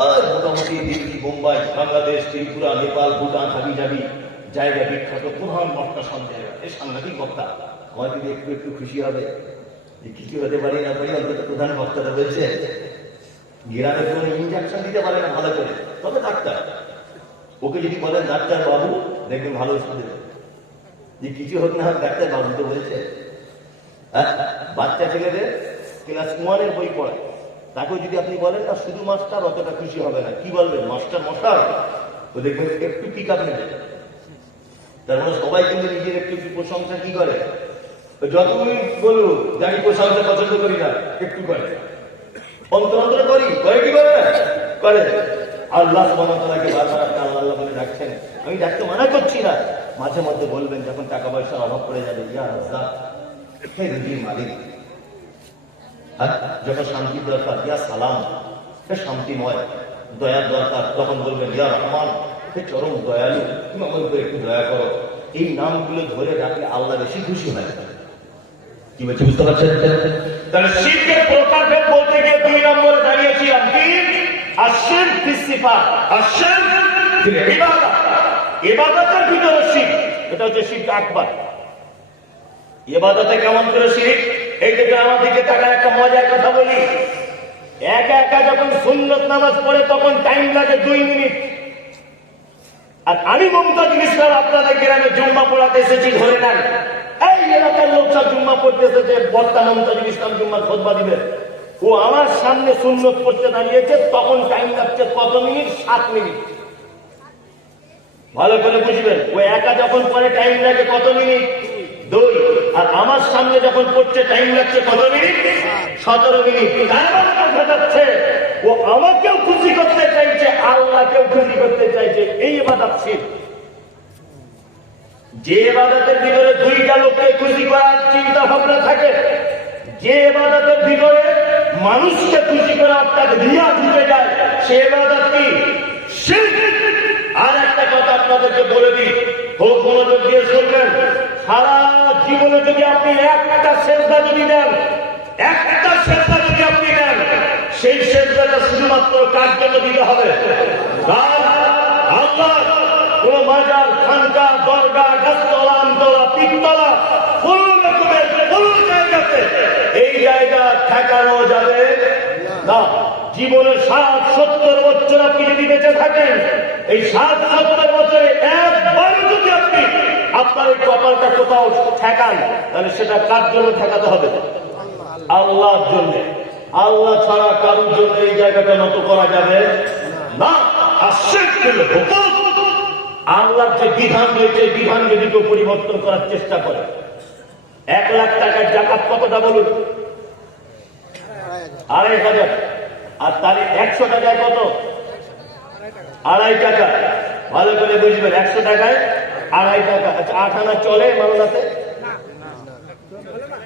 আর মোটামুটি দিল্লি, বোম্বাই, বাংলাদেশ, ত্রিপুরা, নেপাল, ভুটান, হাবি জাবি জায়গা বিখ্যাত প্রধান বক্তা সন্দেহ, এই সাংঘাতিক বক্তা। আমার যদি একটু একটু খুশি হবে যে কিছু হতে পারি না পারি, অন্তত প্রধান বক্তাটা বলছে গ্রামে কোনো ইঞ্জেকশন দিতে পারে না ভালো করে, তবে ডাক্তার। ওকে যদি বলেন ডাক্তার বাবু, দেখবেন ভালো ওষুধ দেবে। যে কিছু হোক না হোক ডাক্তার বাবু তো বলেছে। হ্যাঁ, বাচ্চা ছেলেদের ক্লাস 1-এর বই পড়ায়, তাকেও যদি আপনি বলেন না শুধু মাস্টার, অতটা খুশি হবে না। কি বলবেন? মাস্টার মশাই। তো দেখবেন একটু পিক আপ নেবে। তার মানে সবাই কিন্তু নিজের একটু একটু প্রশংসা কি করে, যতগুলি বলুন জানি প্রশংসা পছন্দ করি না, একটু করে অন্তর অন্তরে করি, করে কি করে করে। আল্লাহ সুবহানাহু বারবার আপনি আল্লাহ আল্লাহ বলে ডাকছেন। আমি ডাকতে মানা করছি না, মাঝে মধ্যে বলবেন যখন টাকা পয়সার অভাব পড়ে যাবে, ইয়া রাজ্জাক, হে রুজির মালিক। যখন শান্তির দরকার, ইয়া সালাম, হে শান্তিময়। দয়ার দরকার, তখন বলবেন ইয়া রহমান, হে চরম দয়ালু, তুমি আমার উপরে একটু দয়া করো। এই নামগুলো ধরে ডাকলে আল্লাহ বেশি খুশি হয়। কি বলছি বুঝতে পারছেন? তাহলে শিরকের প্রকারভেদ বলতে গিয়ে 2 নম্বরে দাঁড়িয়েছিলাম কি? আশ-শিরক ফিস-সিফাত, আশ-শিরক ফিল ইবাদাত। ইবাদতের ভিতরে শিরক, এটা হচ্ছে শিরক আকবার। ইবাদতে কেমন করে শিরক? এই যে আমার দিকে তাকায় একটা মজার কথা বলি। একা একা যখন সুন্নত নামাজ পড়ে তখন টাইম লাগে 2 মিনিট। আর আমি মুমতাজুল ইসলাম আপনাদের গ্রামে জুম্মা পড়াতে এসেছি, ধরে নেন এই এলাকার লোক সব জুম্মা পড়তে এসেছে, বক্তা মুমতাজুল ইসলাম জুম্মার খুতবা দিবেন। ও আমার সামনে সুন্নত পড়তে দাঁড়িয়েছে, তখন টাইম লাগছে কত মিনিট? 7 মিনিট। ভালো করে বুঝবেন, ও একা যখন পড়ে টাইম লাগে কত মিনিট? 2। আর আমার সামনে যখন পড়ছে টাইম লাগছে কত মিনিট? 17 মিনিট। তার মানে বোঝা যাচ্ছে ও আমাকেও খুশি করতে চাইছে, আল্লাহকেও খুশি করতে চাইছে। এই ইবাদত শিরক। যে ইবাদতের ভিতরে 2টা লোককে খুশি করার চিন্তা ভাবনা থাকে, যে ইবাদতের ভিতরে মানুষকে খুশি করার তাকে রিয়া ঢুকে যায়, সে ইবাদত কি? শিরক। আর একটা কথা আপনাদেরকে বলে দিই, খুব মনোযোগ দিয়ে শুনবেন। সারা জীবনে যদি আপনি একটা সেজদা যদি দেন, একটা সেজদা যদি আপনি দেন, সেই সেজদাটা শুধুমাত্র কার জন্য দিতে হবে? আল্লাহ। কোন মাজার, খানকা, দরগা, গাছতলা, আমতলা, পিকতলা, কোন রকমের কোন জায়গাতে এই জায়গা ঠেকানো যাবে না। জীবনের 60-70 বছর আপনি যদি বেঁচে থাকেন, এই 60-70 বছরে একবার যদি আপনি আপনার এই কপালটা কোথাও ঠেকান, তাহলে সেটা কার জন্য ঠেকাতে হবে? আল্লাহর জন্য। আল্লাহ ছাড়া কারোর জন্য এই জায়গাটা নত করা যাবে না। আল্লাহর যে বিধান রয়েছে, বিধান যদি কেউ পরিবর্তন করার চেষ্টা করে, 1 লাখ টাকার জাকাত কতটা বলুন? 2,500। আর তার 100 টাকায় কত? 2.5 টাকা। ভালো করে বুঝবেন, 100 টাকায় 2.5 টাকা। আচ্ছা, 8 আনা চলে মামলাতে?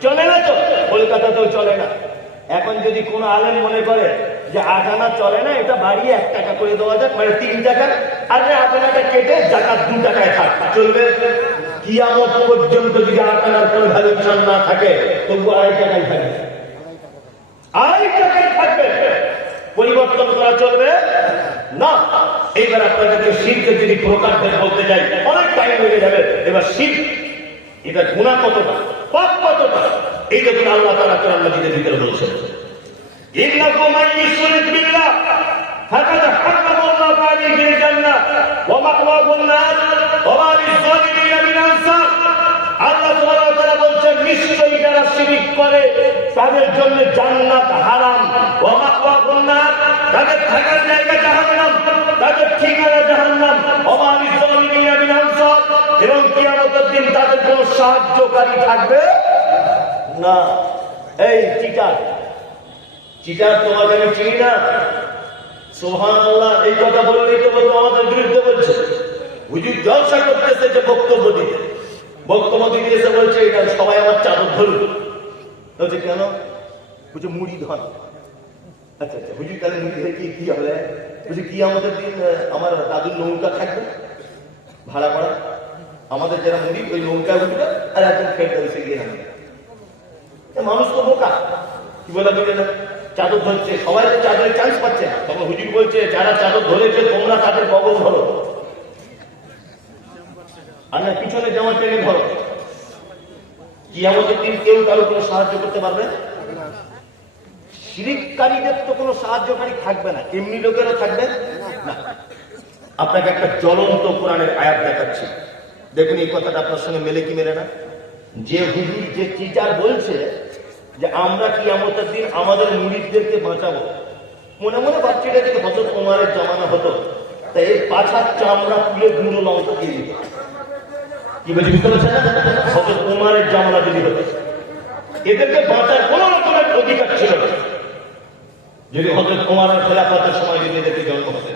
চলে না তো, কলকাতাতেও চলে না। এখন যদি কোন আলেম মনে করে যে 8 আনা চলে না, এটা বাড়িয়ে 1 টাকা করে দেওয়া যাক, মানে 3 টাকা, আর 8 আনাটা কেটে জাকাত 2 টাকায় থাক, চলবে? কিয়ামত পর্যন্ত যদি 8 আনার কোনো ভ্যালুয়েশন না থাকে, তবু 2.5 টাকায় থাকবে, 2.5 টাকায় থাকবে। পরিবর্তন করা চলবে না। এইবার আপনাদেরকে শিরকের যদি প্রকারভেদ বলতে যাই, অনেক টাইম লেগে যাবে। এবার শিরক, এটা গুনাহ কতটা, পাপ কতটা, এই দেখুন আল্লাহ তাআলা কোরআন মাজিদের ভিতরে বলছেন, ইন্নাহু মান ইউশরিক বিল্লাহ ফাকাদ হারামাল্লাহু আলাইহিল জান্নাহ ওয়া মাওয়াহুন নার ওয়া মা লিয-যালিমিনা মিন আনসার। আল্লাহ সুবহানাহু ওয়া তাআলা বলছেন, নিশ্চয়ই যারা শিরক করে তাদের জন্য জান্নাত হারাম, ওয়া মাওয়াহুন নার, তাদের থাকার জায়গা জাহান্নাম, তাদের ঠিকানা জাহান্নাম, ওয়া মা লিয-যালিমিনা মিন আনসার, এবং কিয়ামতের দিন তাদের কোনো সাহায্যকারী থাকবে না। এই চিটার তোমাকে আমি চিনি না, সুবহানাল্লাহ। এই কথা বললেই তো বলবো আমাদের বিরুদ্ধে বলছে। হুজুর জলসা করতেছে যে বক্তব্য দিতে এসে বলছে এটা সবাই আমার চাদর ধরুন। বলছে কেন? বলছে মুড়ি ধর। আচ্ছা আচ্ছা, হুজুর তাহলে মুড়ি ধরে কি হবে? বলছে কি আমাদের দিন আমার দাদুর নৌকা থাকবে ভাড়া করা, আমাদের যারা মুড়ি ওই নৌকা উঠবে আর একদম ফেরত এসে গিয়ে নামবে। মানুষ তো বোকা, কি বলে বুঝে না? চাদর ধরছে, সবাই তো চাদরের চান্স পাচ্ছে না। তখন হুজুর বলছে যারা চাদর ধরেছে তোমরা তাদের বগল ধরো, আর না পিছনে জামা টেনে ধরো। কিয়ামতের দিন কেউ কারো কোনো সাহায্য করতে পারবে না। শিরককারীদের তো কোনো সাহায্যকারী থাকবে না, এমনি লোকেরও থাকবে না। আপনাকে একটা জ্বলন্ত কোরআনের আয়াত দেখাচ্ছি, দেখুন এই কথাটা আপনার সঙ্গে মেলে কি মেলে না? যে হুজুর, যে টিচার বলছে যে আমরা কিয়ামতের দিন আমাদের মুরিদদেরকে বাঁচাবো, মনে মনে ভাবছি এটা যদি হযরত ওমরের জামানা হতো, তাই এই পাছার চামড়া তুলে গুঁড়ো লঙ্কা দিয়ে দিত। কি বলছি বুঝতে পারছেন না? হযরত ওমরের জামানা যদি হতো, এদেরকে বাঁচার কোন রকমের অধিকার ছিল না যদি হযরত ওমরের খেলাফতের সময় যদি এদেরকে জন্ম হতো।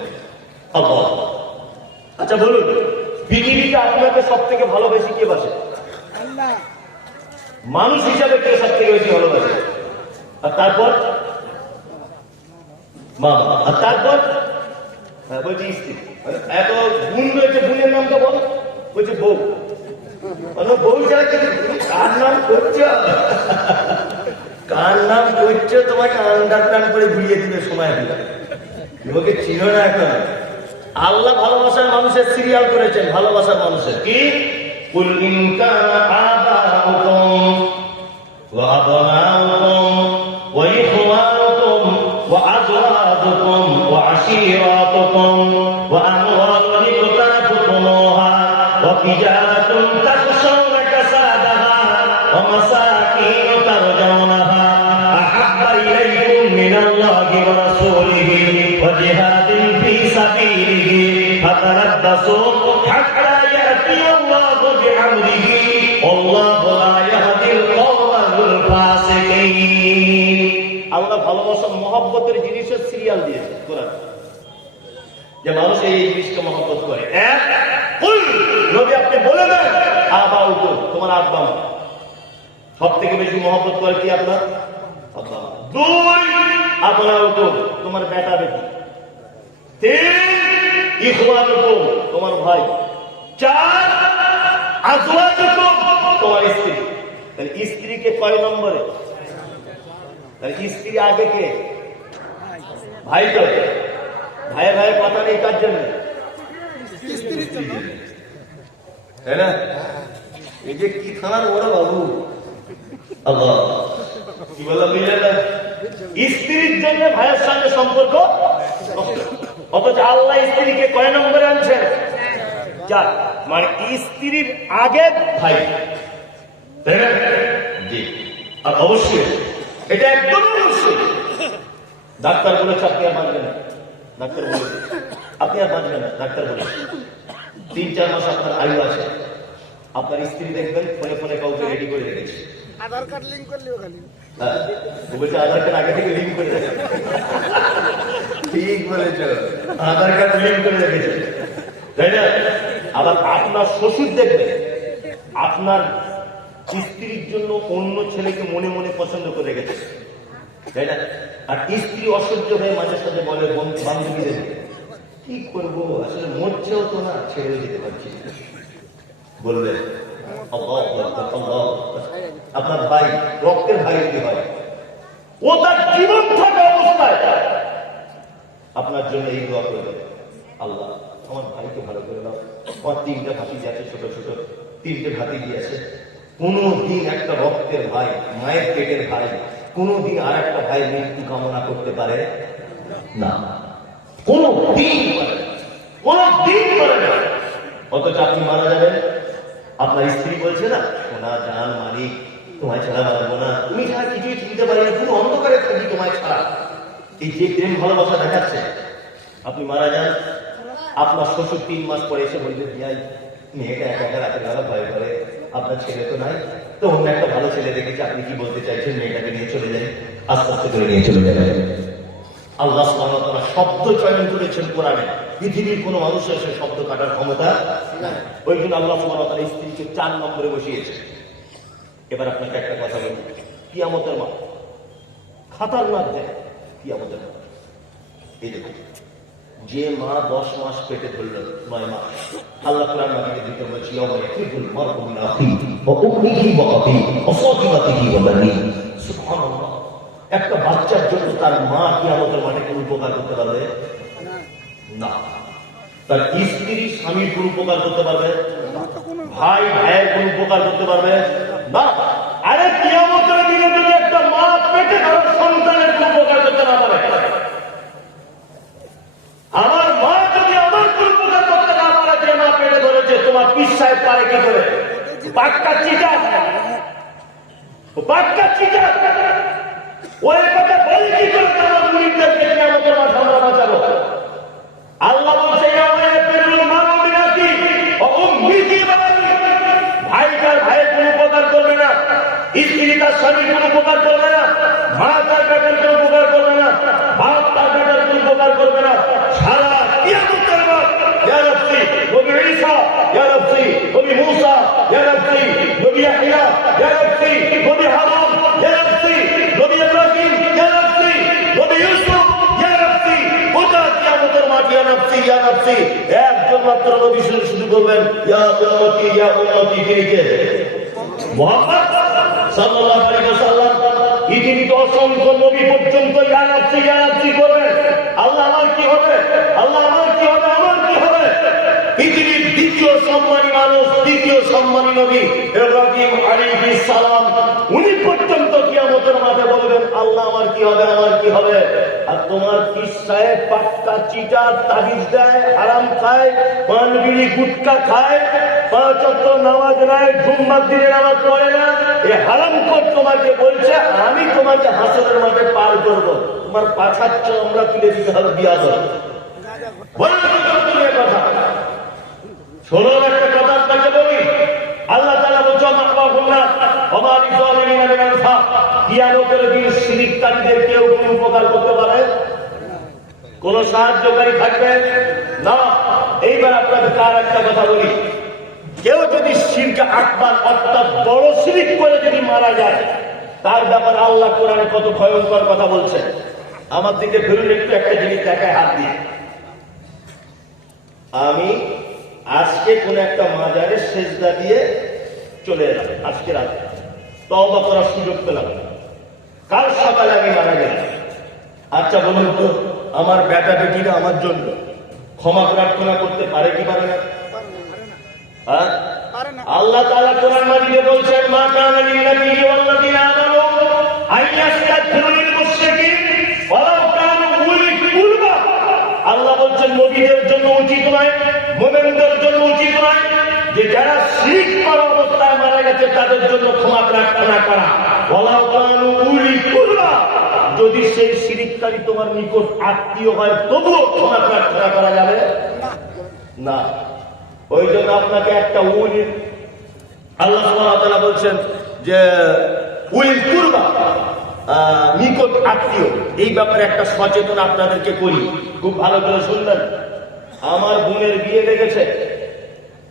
আল্লাহ। আচ্ছা বলুন, পৃথিবীতে আপনাকে সব থেকে ভালোবেসে কে বাসে? আল্লাহ। মানুষ হিসাবে কে সব থেকে বেশি ভালোবাসে? আর তারপর মা, আর তারপর বলছি স্ত্রী। এত গুণ রয়েছে, গুণের নামটা বল। বলছে বউ। বউ যারা কার নাম করছো, কার নাম করছো, তোমাকে আন্ডারস্ট্যান্ড করে ঘুরিয়ে দিবে সময় দিবে। তোমাকে চিনো না এখন। আল্লাহ ভালোবাসার মানুষের সিরিয়াল করেছেন, ভালোবাসার মানুষের কি? কুল ইন কানা আবাউকুম ওয়া আবনাউকুম ওয়া ইখওয়ানুকুম ওয়া আজওয়াজুকুম ওয়া আশীরাতুকুম ওয়া আমওয়ালুন ইকতারাফতুমুহা ওয়া তিজারাতুন তাখশাউনা কাসাদাহা ওয়া মাসাকিন তারজাউনাহা আহাব্বা ইলাইকুম মিনাল্লাহি ওয়া রাসূলিহি ওয়া জিহাদিন ফি সাবিলিহি ফাতারাব্বাসু হাত্তা ইয়াতি আল্লাহু বিআমরিহি আল্লাহু লা ইয়াহদিল কওমাল ফাসিকিন। আল্লাহ ভালোবাসা মহব্বতের জিনিসের সিরিয়াল দিয়েছে কোরআন, যে মানুষ এই জিনিসকে মহব্বত করে। এক, কুল, নবী আপনি বলে দেন, আবাউকুম, তোমার আব্বা মা সব থেকে বেশি মহব্বত করে কি? আপনার আব্বা মা। দুই, আবনাউকুম, তোমার বেটা বেটি। তিন, ইখওয়ানুকুম, তোমার ভাই। চার, আজওয়াজুকুম, তোমার স্ত্রী। তাহলে স্ত্রীকে কয় নম্বরে? তাহলে স্ত্রী আগে কে? ভাই। তো ভাইয়ের ভাইয়ের কথা নেই কার জন্য? তাই না? এই যে কি থানার ওরা বাবু, আল্লাহ কি বললাম বুঝলেন না? স্ত্রীর জন্য ভাইয়ের সঙ্গে সম্পর্ক, অথচ আল্লাহ স্ত্রীকে কয় নম্বরে আনছেন? চার। মানে স্ত্রীর আগে ভাই, তাই না? জি। আর অবশ্যই এটা একদম অবশ্যই। ডাক্তার বলেছে আপনি আর বাঁচবেন না, ডাক্তার বলেছে আপনি আর বাঁচবেন না, ডাক্তার বলেছে 3-4 মাস আপনার আয়ু আছে। আপনার স্ত্রী দেখবেন ফোনে ফোনে কাউকে রেডি করে রেখেছে, আধার কার্ড লিঙ্ক করলেও খালি। হ্যাঁ, বলছে আধার কার্ড আগে থেকে লিঙ্ক করে রেখেছে। ঠিক বলেছ, আধার কার্ড লিঙ্ক করে রেখেছে, তাই না? আবার আপনার শ্বশুর দেখবে আপনার স্ত্রীর জন্য অন্য ছেলেকে মনে মনে পছন্দ করে রেখেছে, তাই না? আর স্ত্রী অসহ্য হয়ে মাঝে সাথে বলে বান্ধবীদের, কি করবো, আসলে মরছেও তো না, ছেড়েও যেতে পারছি। বলবে আপনার ভাই, রক্তের ভাই যদি হয়, ও তার জীবন থাকা অবস্থায় আপনার জন্য এই দোয়া করবে, আল্লাহ আমার ভাইকে ভালো করে দাও। আমার 3টা ভাতিজি আছে, ছোট ছোট 3টে ভাতিজি আছে। কোনদিন একটা রক্তের ভাই, মায়ের পেটের ভাই, কোনদিন আর একটা ভাই মৃত্যু কামনা করতে পারে না, কোনদিন করে না। অথচ আপনি মারা যাবেন, আপনার স্ত্রী বলছে না, সোনা জান মালিক তোমায় ছাড়া বাঁচবো না, তুমি ছাড়া কিছুই চিনতে পারি না, পুরো অন্ধকারে থাকি তোমায় ছাড়া। এই যে প্রেম ভালোবাসা দেখাচ্ছে, আপনি মারা যান, আপনার শ্বশুর 3 মাস পরে এসে বলবে, ভাই মেয়েটা একা একা রাতের বেলা ভয় করে, আপনার ছেলে তো নাই, তো অন্য একটা ভালো ছেলে দেখেছে, আপনি কি বলতে চাইছেন? মেয়েটাকে নিয়ে চলে যান, আস্তে আস্তে করে নিয়ে চলে যাবেন। আল্লাহ সুবহানাহু ওয়া তাআলা শব্দ চয়ন করেছেন কোরআনে, পৃথিবীর কোন মানুষের সে শব্দ কাটার ক্ষমতা নাই। ওই জন্য আল্লাহ সুবহানাহু ওয়া তাআলা স্ত্রীকে 4 নম্বরে বসিয়েছে। এবার আপনাকে একটা কথা বলি, কিয়ামতের মাঠ খাতারনাক যায়, কিয়ামতের মাঠ। এই দেখুন, যে মা 10 মাস পেটে ধরল, 9 মাস, আল্লাহ কোরআন মাজিদে দিতে বলছি, ইয়াউমাইয়াফিরুল মারউ মিন আখিহি ওয়া উম্মিহি ওয়া আবিহি ওয়া সাহিবাতিহি ওয়া বানিহি। সুবহানাল্লাহ, একটা বাচ্চার জন্য তার মা কিয়ামতের মাঠে কোনো উপকার করতে পারবে না, তার স্ত্রী স্বামীর কোনো উপকার করতে পারবে না, ভাই ভাইয়ের কোনো উপকার করতে পারবে না। আরে কিয়ামতের দিনে যদি একটা মা পেটে ধরা সন্তানের কোনো উপকার করতে না পারে, আমার মা যদি আমার কোনো উপকার করতে না পারে, যে মা পেটে ধরেছে, তোমার পীর সাহেব পারে কি করে? পাক্কা চিটার, পাক্কা চিটার। ওই কথা বলে কি করে আমার মুরিদদেরকে কিয়ামতের মাঠে আমরা বাঁচাবো? আল্লাহ বলছে ভাইটার ভাইয়ের কোন উপকার করবে না, স্ত্রী তার স্বামীর কোন উপকার করবে না, মা তার বেটার কোন উপকার করবে না, বাপ তার বেটার কোন উপকার করবে না। সারা কিয়ামতের মাঠ ইয়া রাব্বি নবী ঈসা, ইয়া রাব্বি নবী মূসা, ইয়া রাব্বি নবী ইয়াহইয়া, ইয়া রাব্বি নবী হারুন, ইয়া রাব্বি নবী ইব্রাহিম, ইয়া রাব্বি নবী ইউসুফ, ইয়া রাব্বি গোটা কিয়ামতের মাঠ ইয়া রাব্বি, ইয়া রাব্বি একজন মাত্র নবী শুধু বলবেন ইয়া উম্মতি, ইয়া উম্মতি। তিনি কে? মুহাম্মদ সাল্লাল্লাহু আলাইহি ওয়াসাল্লাম। পৃথিবীতে অসংখ্য নবী পর্যন্ত ইয়া রাব্বি, ইয়া রাব্বি করবেন। আল্লাহ আমার কি হবে, আল্লাহ আমার কি হবে, আমার কি হবে? পৃথিবীর দ্বিতীয় সম্মানী মানুষ, দ্বিতীয় সম্মানী নবী ইব্রাহিম আলাইহিস সালাম, উনি পর্যন্ত কিয়ামতের মাঠে বলবেন আল্লাহ আমার কি হবে, আমার কি হবে? আর তোমার পীর সাহেব পাক্কা চিটার, তাবিজ দেয়, হারাম খায়, পান বিড়ি গুটকা খায়, 5 ওয়াক্ত নামাজ নাই, জুম্মার দিনে নামাজ পড়ে না, এই হারামখোর তোমাকে বলছে আমি তোমাকে হাসরের মাঠে পার করব, তোমার পাছার চামড়া তুলে দিতে হবে বিয়া দাও। কথা শোনো, একটা কথা আপনাকে বলি। আল্লাহ তাআলা বলছে কিয়ামতের দিন শিরককারীদের কেউ কোন উপকার করতে পারে? কোন সাহায্যকারী থাকবে না। এইবার আপনাদের তার একটা কথা বলি, কেউ যদি শিরক আকবার অর্থাৎ বড় শিরক করে যদি মারা যায়, তার ব্যাপারে আল্লাহ কোরআনে কত ভয়ঙ্কর কথা বলছে। আমার দিকে ধরুন একটু, একটা জিনিস দেখায় হাত দিয়ে। আমি আজকে কোন একটা মাজারে সেজদা দিয়ে চলে এলাম, আজকে রাতে তওবা করার সুযোগ পেলাম, কাল সকালে আমি মারা গেলাম। আচ্ছা বলুন তো, আমার বেটা বেটিরা আমার জন্য ক্ষমা প্রার্থনা করতে পারে কি পারে না? আল্লাহ তাআলা কোরআন মাজিদে বলছেন মা কানা লিল্লাযিনা ওয়াল্লাযিনা আমানু আইয়াস্তাগফিরু লিল মুশরিকিন ওয়ালাউ কানু উলি কুরবা। আল্লাহ বলছেন নবীদের জন্য উচিত নয়, মুমিনদের জন্য উচিত নয় যে যারা শিরক করা অবস্থায় মারা গেছে তাদের জন্য ক্ষমা প্রার্থনা করা। ওয়ালাউ কানু উলি কুরবা, যদি সেই শিরককারী তোমার নিকট আত্মীয় হয় তবুও ক্ষমা প্রার্থনা করা যাবে না। ওই জন্য আপনাকে একটা উলি, আল্লাহ সুবহানাহু ওয়া তাআলা বলছেন যে উলি কুরবা, নিকট আত্মীয়, এই ব্যাপারে একটা সচেতন আপনাদেরকে করি, খুব ভালো করে শুনবেন। আমার বোনের বিয়ে লেগেছে,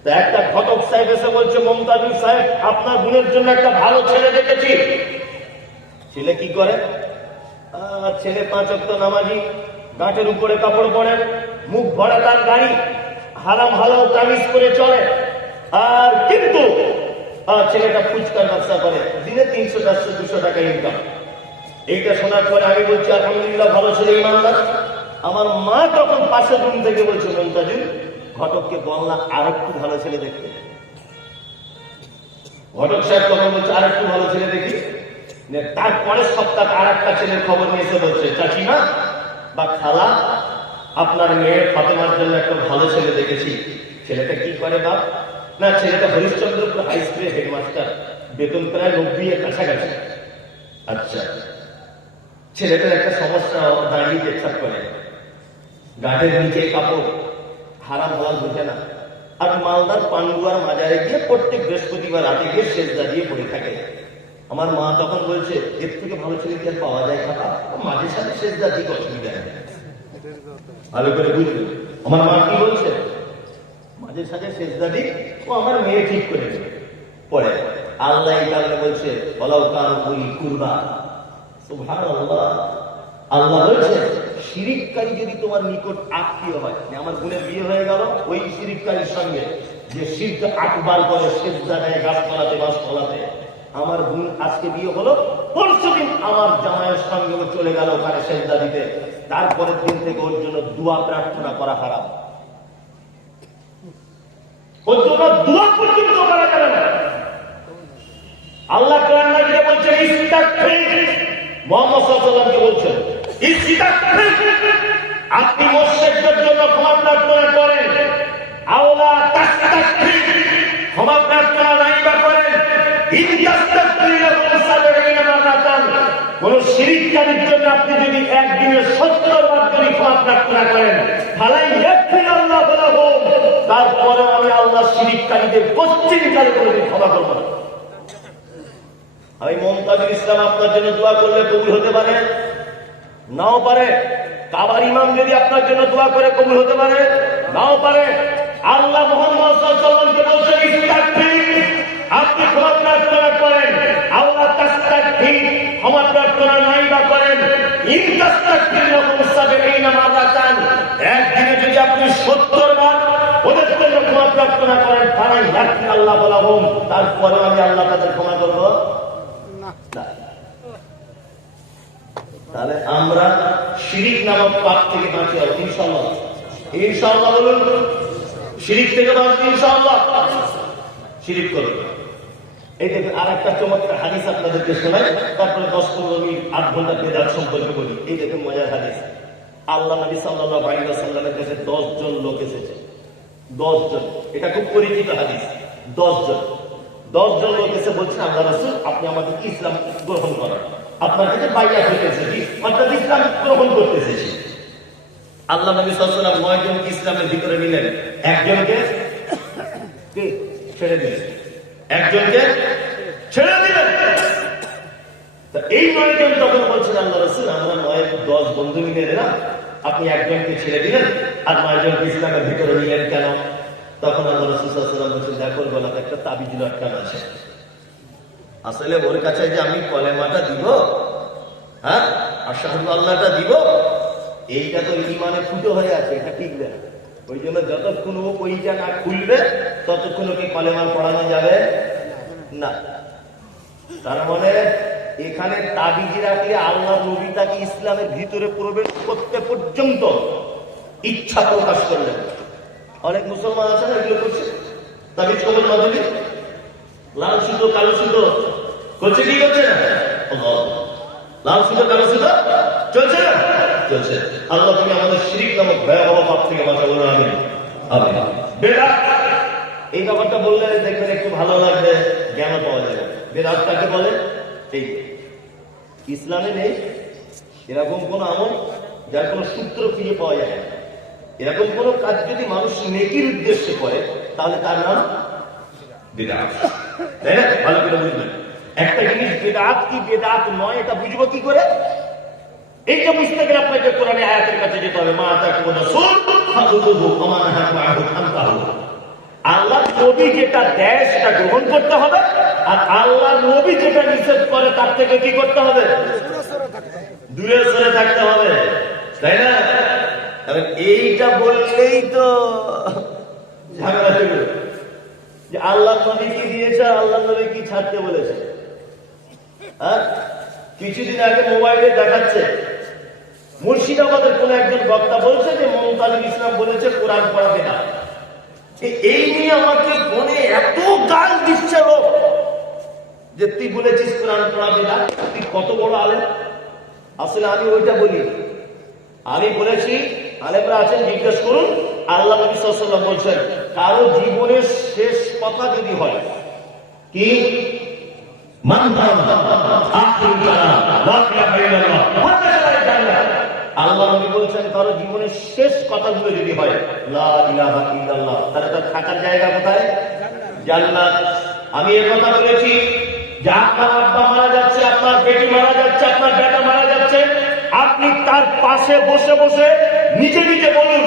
তা একটা ঘটক সাহেব এসে বলছে মমতাজুল সাহেব আপনার বোনের জন্য একটা ভালো ছেলে দেখেছি। ছেলে কি করে? ছেলে 5 ওয়াক্ত নামাজি, গাঁটের উপরে কাপড় পরে, মুখ ভরা তার গাড়ি, হারাম হালাল তামিজ করে চলে, আর কিন্তু ছেলেটা ফুচকার ব্যবসা করে, দিনে 300, 400, 200 টাকা ইনকাম। এইটা শোনার পরে আমি বলছি আলহামদুলিল্লাহ, ভালো ছেলে, ইমানদার। আমার মা তখন পাশের রুম থেকে বলছে মমতাজুল ঘটককে বললা আর একটু ভালো ছেলে দেখতে। ঘটক সাহেব তখন বলছে আর একটু ভালো ছেলে দেখি। তারপরের সপ্তাহে আর একটা ছেলের খবর নিয়ে এসে বলছে চাচিমা বা খালা আপনার মেয়ে ফাতেমার জন্য একটা ভালো ছেলে দেখেছি। ছেলেটা কি করে বাপ? না, ছেলেটা হরিশ্চন্দ্রপুর হাই স্কুলের হেডমাস্টার, বেতন প্রায় 90 এর কাছাকাছি। আচ্ছা, ছেলেটার একটা সমস্যা দাঁড়িয়ে পেচ্ছাপ করে, গাঁটের নিচে কাপড়, হারাম হালাল বুঝে না, আর মালদার পান্ডুয়ার মাজারে গিয়ে প্রত্যেক বৃহস্পতিবার রাতে গিয়ে সেজদা দিয়ে পড়ে থাকে। আমার মা তখন বলছে এর থেকে ভালো ছেলে কি আর পাওয়া যায় খাতা? মাঝে সাথে সেজদা ঠিক অসুবিধা নেই, ভালো করে বুঝবে। আমার মা কি বলছে? মাঝে সাথে সেজদা দিক, ও আমার মেয়ে ঠিক করে পড়ে। আল্লাহ এই কারণে বলছে ওয়ালাউ কানু উলি কুরবা। সুবহানাল্লাহ, আল্লাহ বলছে শিরিককারী যদি তোমার নিকট আত্মীয় হয়, আমার বোনের বিয়ে হয়ে গেল ওই শিরিককারীর সঙ্গে যে শিরক আকবার করে, সেজদা দেয় গাছতলাতে বাসতলাতে, আমার বোন আজকে বিয়ে হলো, পরশুদিন আমার জামাইয়ের সঙ্গে ও চলে গেল ওখানে সেজদা দিতে, তারপরের দিন থেকে ওর জন্য দোয়া প্রার্থনা করা হারাম, ওর জন্য দোয়া পর্যন্ত করা যাবে না। আল্লাহ কোরআন মাজিদে বলছেন ইস্তাগফির, মুহাম্মদ সাল্লাল্লাহু আলাইহি ওয়াসাল্লামকে বলছেন ইস্তাগফির, আপনি মুশরিকদের জন্য ক্ষমা প্রার্থনা করেন। আওলা তাস্তাগফির, ক্ষমা প্রার্থনা নাই বা করেন, কোন শিরককারীর জন্য আপনি যদি একদিনে 70 বার যদি ক্ষমা প্রার্থনা করেন, তারপরে আমি আল্লাহ শিরককারীদের পশ্চিমকালে কোনদিন ক্ষমা করব না। আমি মুনতাজির ইসলাম আপনার জন্য দোয়া করলে কবুল হতে পারে, নাও পারে। কাবার ইমাম যদি আপনার জন্য দোয়া করে কবুল হতে পারে, নাও পারে। আল্লাহ মুহাম্মদ সাল্লাল্লাহু আলাইহি ওয়াসাল্লামকে বলছেন ইস্তাগফির, আপনি ক্ষমা প্রার্থনা করেন। আল্লাহ তাস্তাগফির, ক্ষমা প্রার্থনা নাই বা করেন। ইন তাস্তাগফির লাহুম 70 মারাতান, একদিনে যদি আপনি 70 বার ওদের জন্য ক্ষমা প্রার্থনা করেন, ফারাই ইয়াকফি আল্লাহ লাহুম, তারপরে আমি আল্লাহ তাদের ক্ষমা করব না। তাহলে আমরা শিরিক নামক পাপ থেকে বাঁচি যাব ইনশাআল্লাহ। ইনশাআল্লাহ বলুন, শিরিক থেকে বাঁচবো ইনশাআল্লাহ। শিরিক করব। এই দেখুন আরেকটা চমৎকার হাদিস আপনাদেরকে শোনাই, তারপরে 10-15 মিনিট 8 ঘন্টা বেদাত সম্পর্কে বলি। এই দেখুন মজার হাদিস। আল্লাহ নবী সাল্লাল্লাহু আলাইহি ওয়াসাল্লামের কাছে 10 জন লোক এসেছে। 10 জন, এটা খুব পরিচিত হাদিস। 10 জন লোক এসে বলছেন, আল্লাহ রাসূল আপনি আমাদের ইসলাম গ্রহণ করান, আপনার কাছে বাইয়াত হতে এসেছি, অর্থাৎ ইসলাম গ্রহণ করতে এসেছি। আল্লাহ নবী সাল্লাল্লাহু আলাইহি ওয়াসাল্লাম 9 জনকে ইসলামের ভিতরে নিলেন, একজনকে ছেড়ে দিলেন, একজনকে ছেড়ে দিলেন। এই 9 জন তখন বলছেন, আল্লাহ রাসূল আমরা 9-10 বন্ধু মিলে নিলাম, আপনি একজনকে ছেড়ে দিলেন আর 9 জনকে ইসলামের ভিতরে নিলেন কেন? তখন আল্লাহ রাসূল সাল্লাল্লাহু আলাইহি ওয়াসাল্লাম বলছেন, দেখো গলাতে একটা তাবিজ লটকানো আছে, আসলে ওর কাছে যে আমি কলেমাটা দিব, হ্যাঁ আশহাদু আল্লাহটা দিব, এইটা তো ঈমানে ফুটো হয়ে আছে, এটা টিকবে না। ওই জন্য যতক্ষণ ও ওইটা না খুলবে ততক্ষণ ওকে কলেমা পড়ানো যাবে না। তার মানে এখানে তাবিজ রাখলে আল্লাহ নবী তাকে ইসলামের ভিতরে প্রবেশ করতে পর্যন্ত ইচ্ছা প্রকাশ করলেন। অনেক মুসলমান আছে না এগুলো করছে, তাবিজ কবর মাদুলি, লাল সুতো কালো সুতো করছে, কি করছে না? লাল সুতো কালো সুতো চলছে না? চলছে। আল্লাহ তুমি আমাদের শিরক নামক ভয়াবহ পাপ থেকে বাঁচাবো না। আমিন আমিন। বেদাত এই ব্যাপারটা বললে দেখবেন একটু ভালো লাগবে, জ্ঞান পাওয়া যাবে। বেদাত কাকে বলে? এই ইসলামে নেই এরকম কোন আমল যার কোন সূত্র খুঁজে পাওয়া যায় না। এরকম কোন কাজ যদি মানুষ নেকির উদ্দেশ্যে করে তাহলে তার নাম বেদাত। তাই না? ভালো করে বুঝবেন। একটা জিনিস বেদাত কি বেদাত নয় এটা বুঝবো কি করে? এইটা বুঝতে গেলে আপনাকে কোরআনের আয়াতের কাছে যেতে হবে। মা তাকুন রাসূল ফাখুযুহু ওয়া মা নাহাকুম আনহু ফান্তাহু। আল্লাহ নবী যেটা দেয় সেটা গ্রহণ করতে হবে, আর আল্লাহ নবী যেটা নিষেধ করে তার থেকে কি করতে হবে? দূরে সরে থাকতে হবে, তাই না? এইটা বললেই তো ঝামেলা হইল যে আল্লাহ নবী কি দিয়েছে, আল্লাহ নবী কি ছাড়তে বলেছে। হ্যাঁ, কিছুদিন আগে মোবাইলে দেখাচ্ছে মুর্শিদাবাদের কোন একজন বক্তা বলছে যে মুনতাজির ইসলাম বলেছে কোরআন পড়াবে না। এই নিয়ে আমাকে ফোনে এত গাল দিচ্ছে লোক যে তুই বলেছিস কোরআন পড়াবে না, তুই কত বড় আলেম। আসলে আমি ওইটা বলি, আমি বলেছি আলেমরা আছেন জিজ্ঞেস করুন। আল্লাহ নবী সাল্লাল্লাহু আলাইহি ওয়াসাল্লাম বলছেন কারো জীবনের শেষ কথা যদি হয় কি আল্লাহ নবী বলছেন কারো জীবনের শেষ কথাগুলো যদি হয় লা ইলাহা ইল্লাল্লাহ, তাহলে তার থাকার জায়গা কোথায়? জান্নাত। আমি এর কথা বলেছি যে আপনার আব্বা মারা যাচ্ছে, আপনার বেটি মারা যাচ্ছে, আপনার বেটা মারা যাচ্ছে, আপনি তার পাশে বসে বসে নিজে নিজে বলুন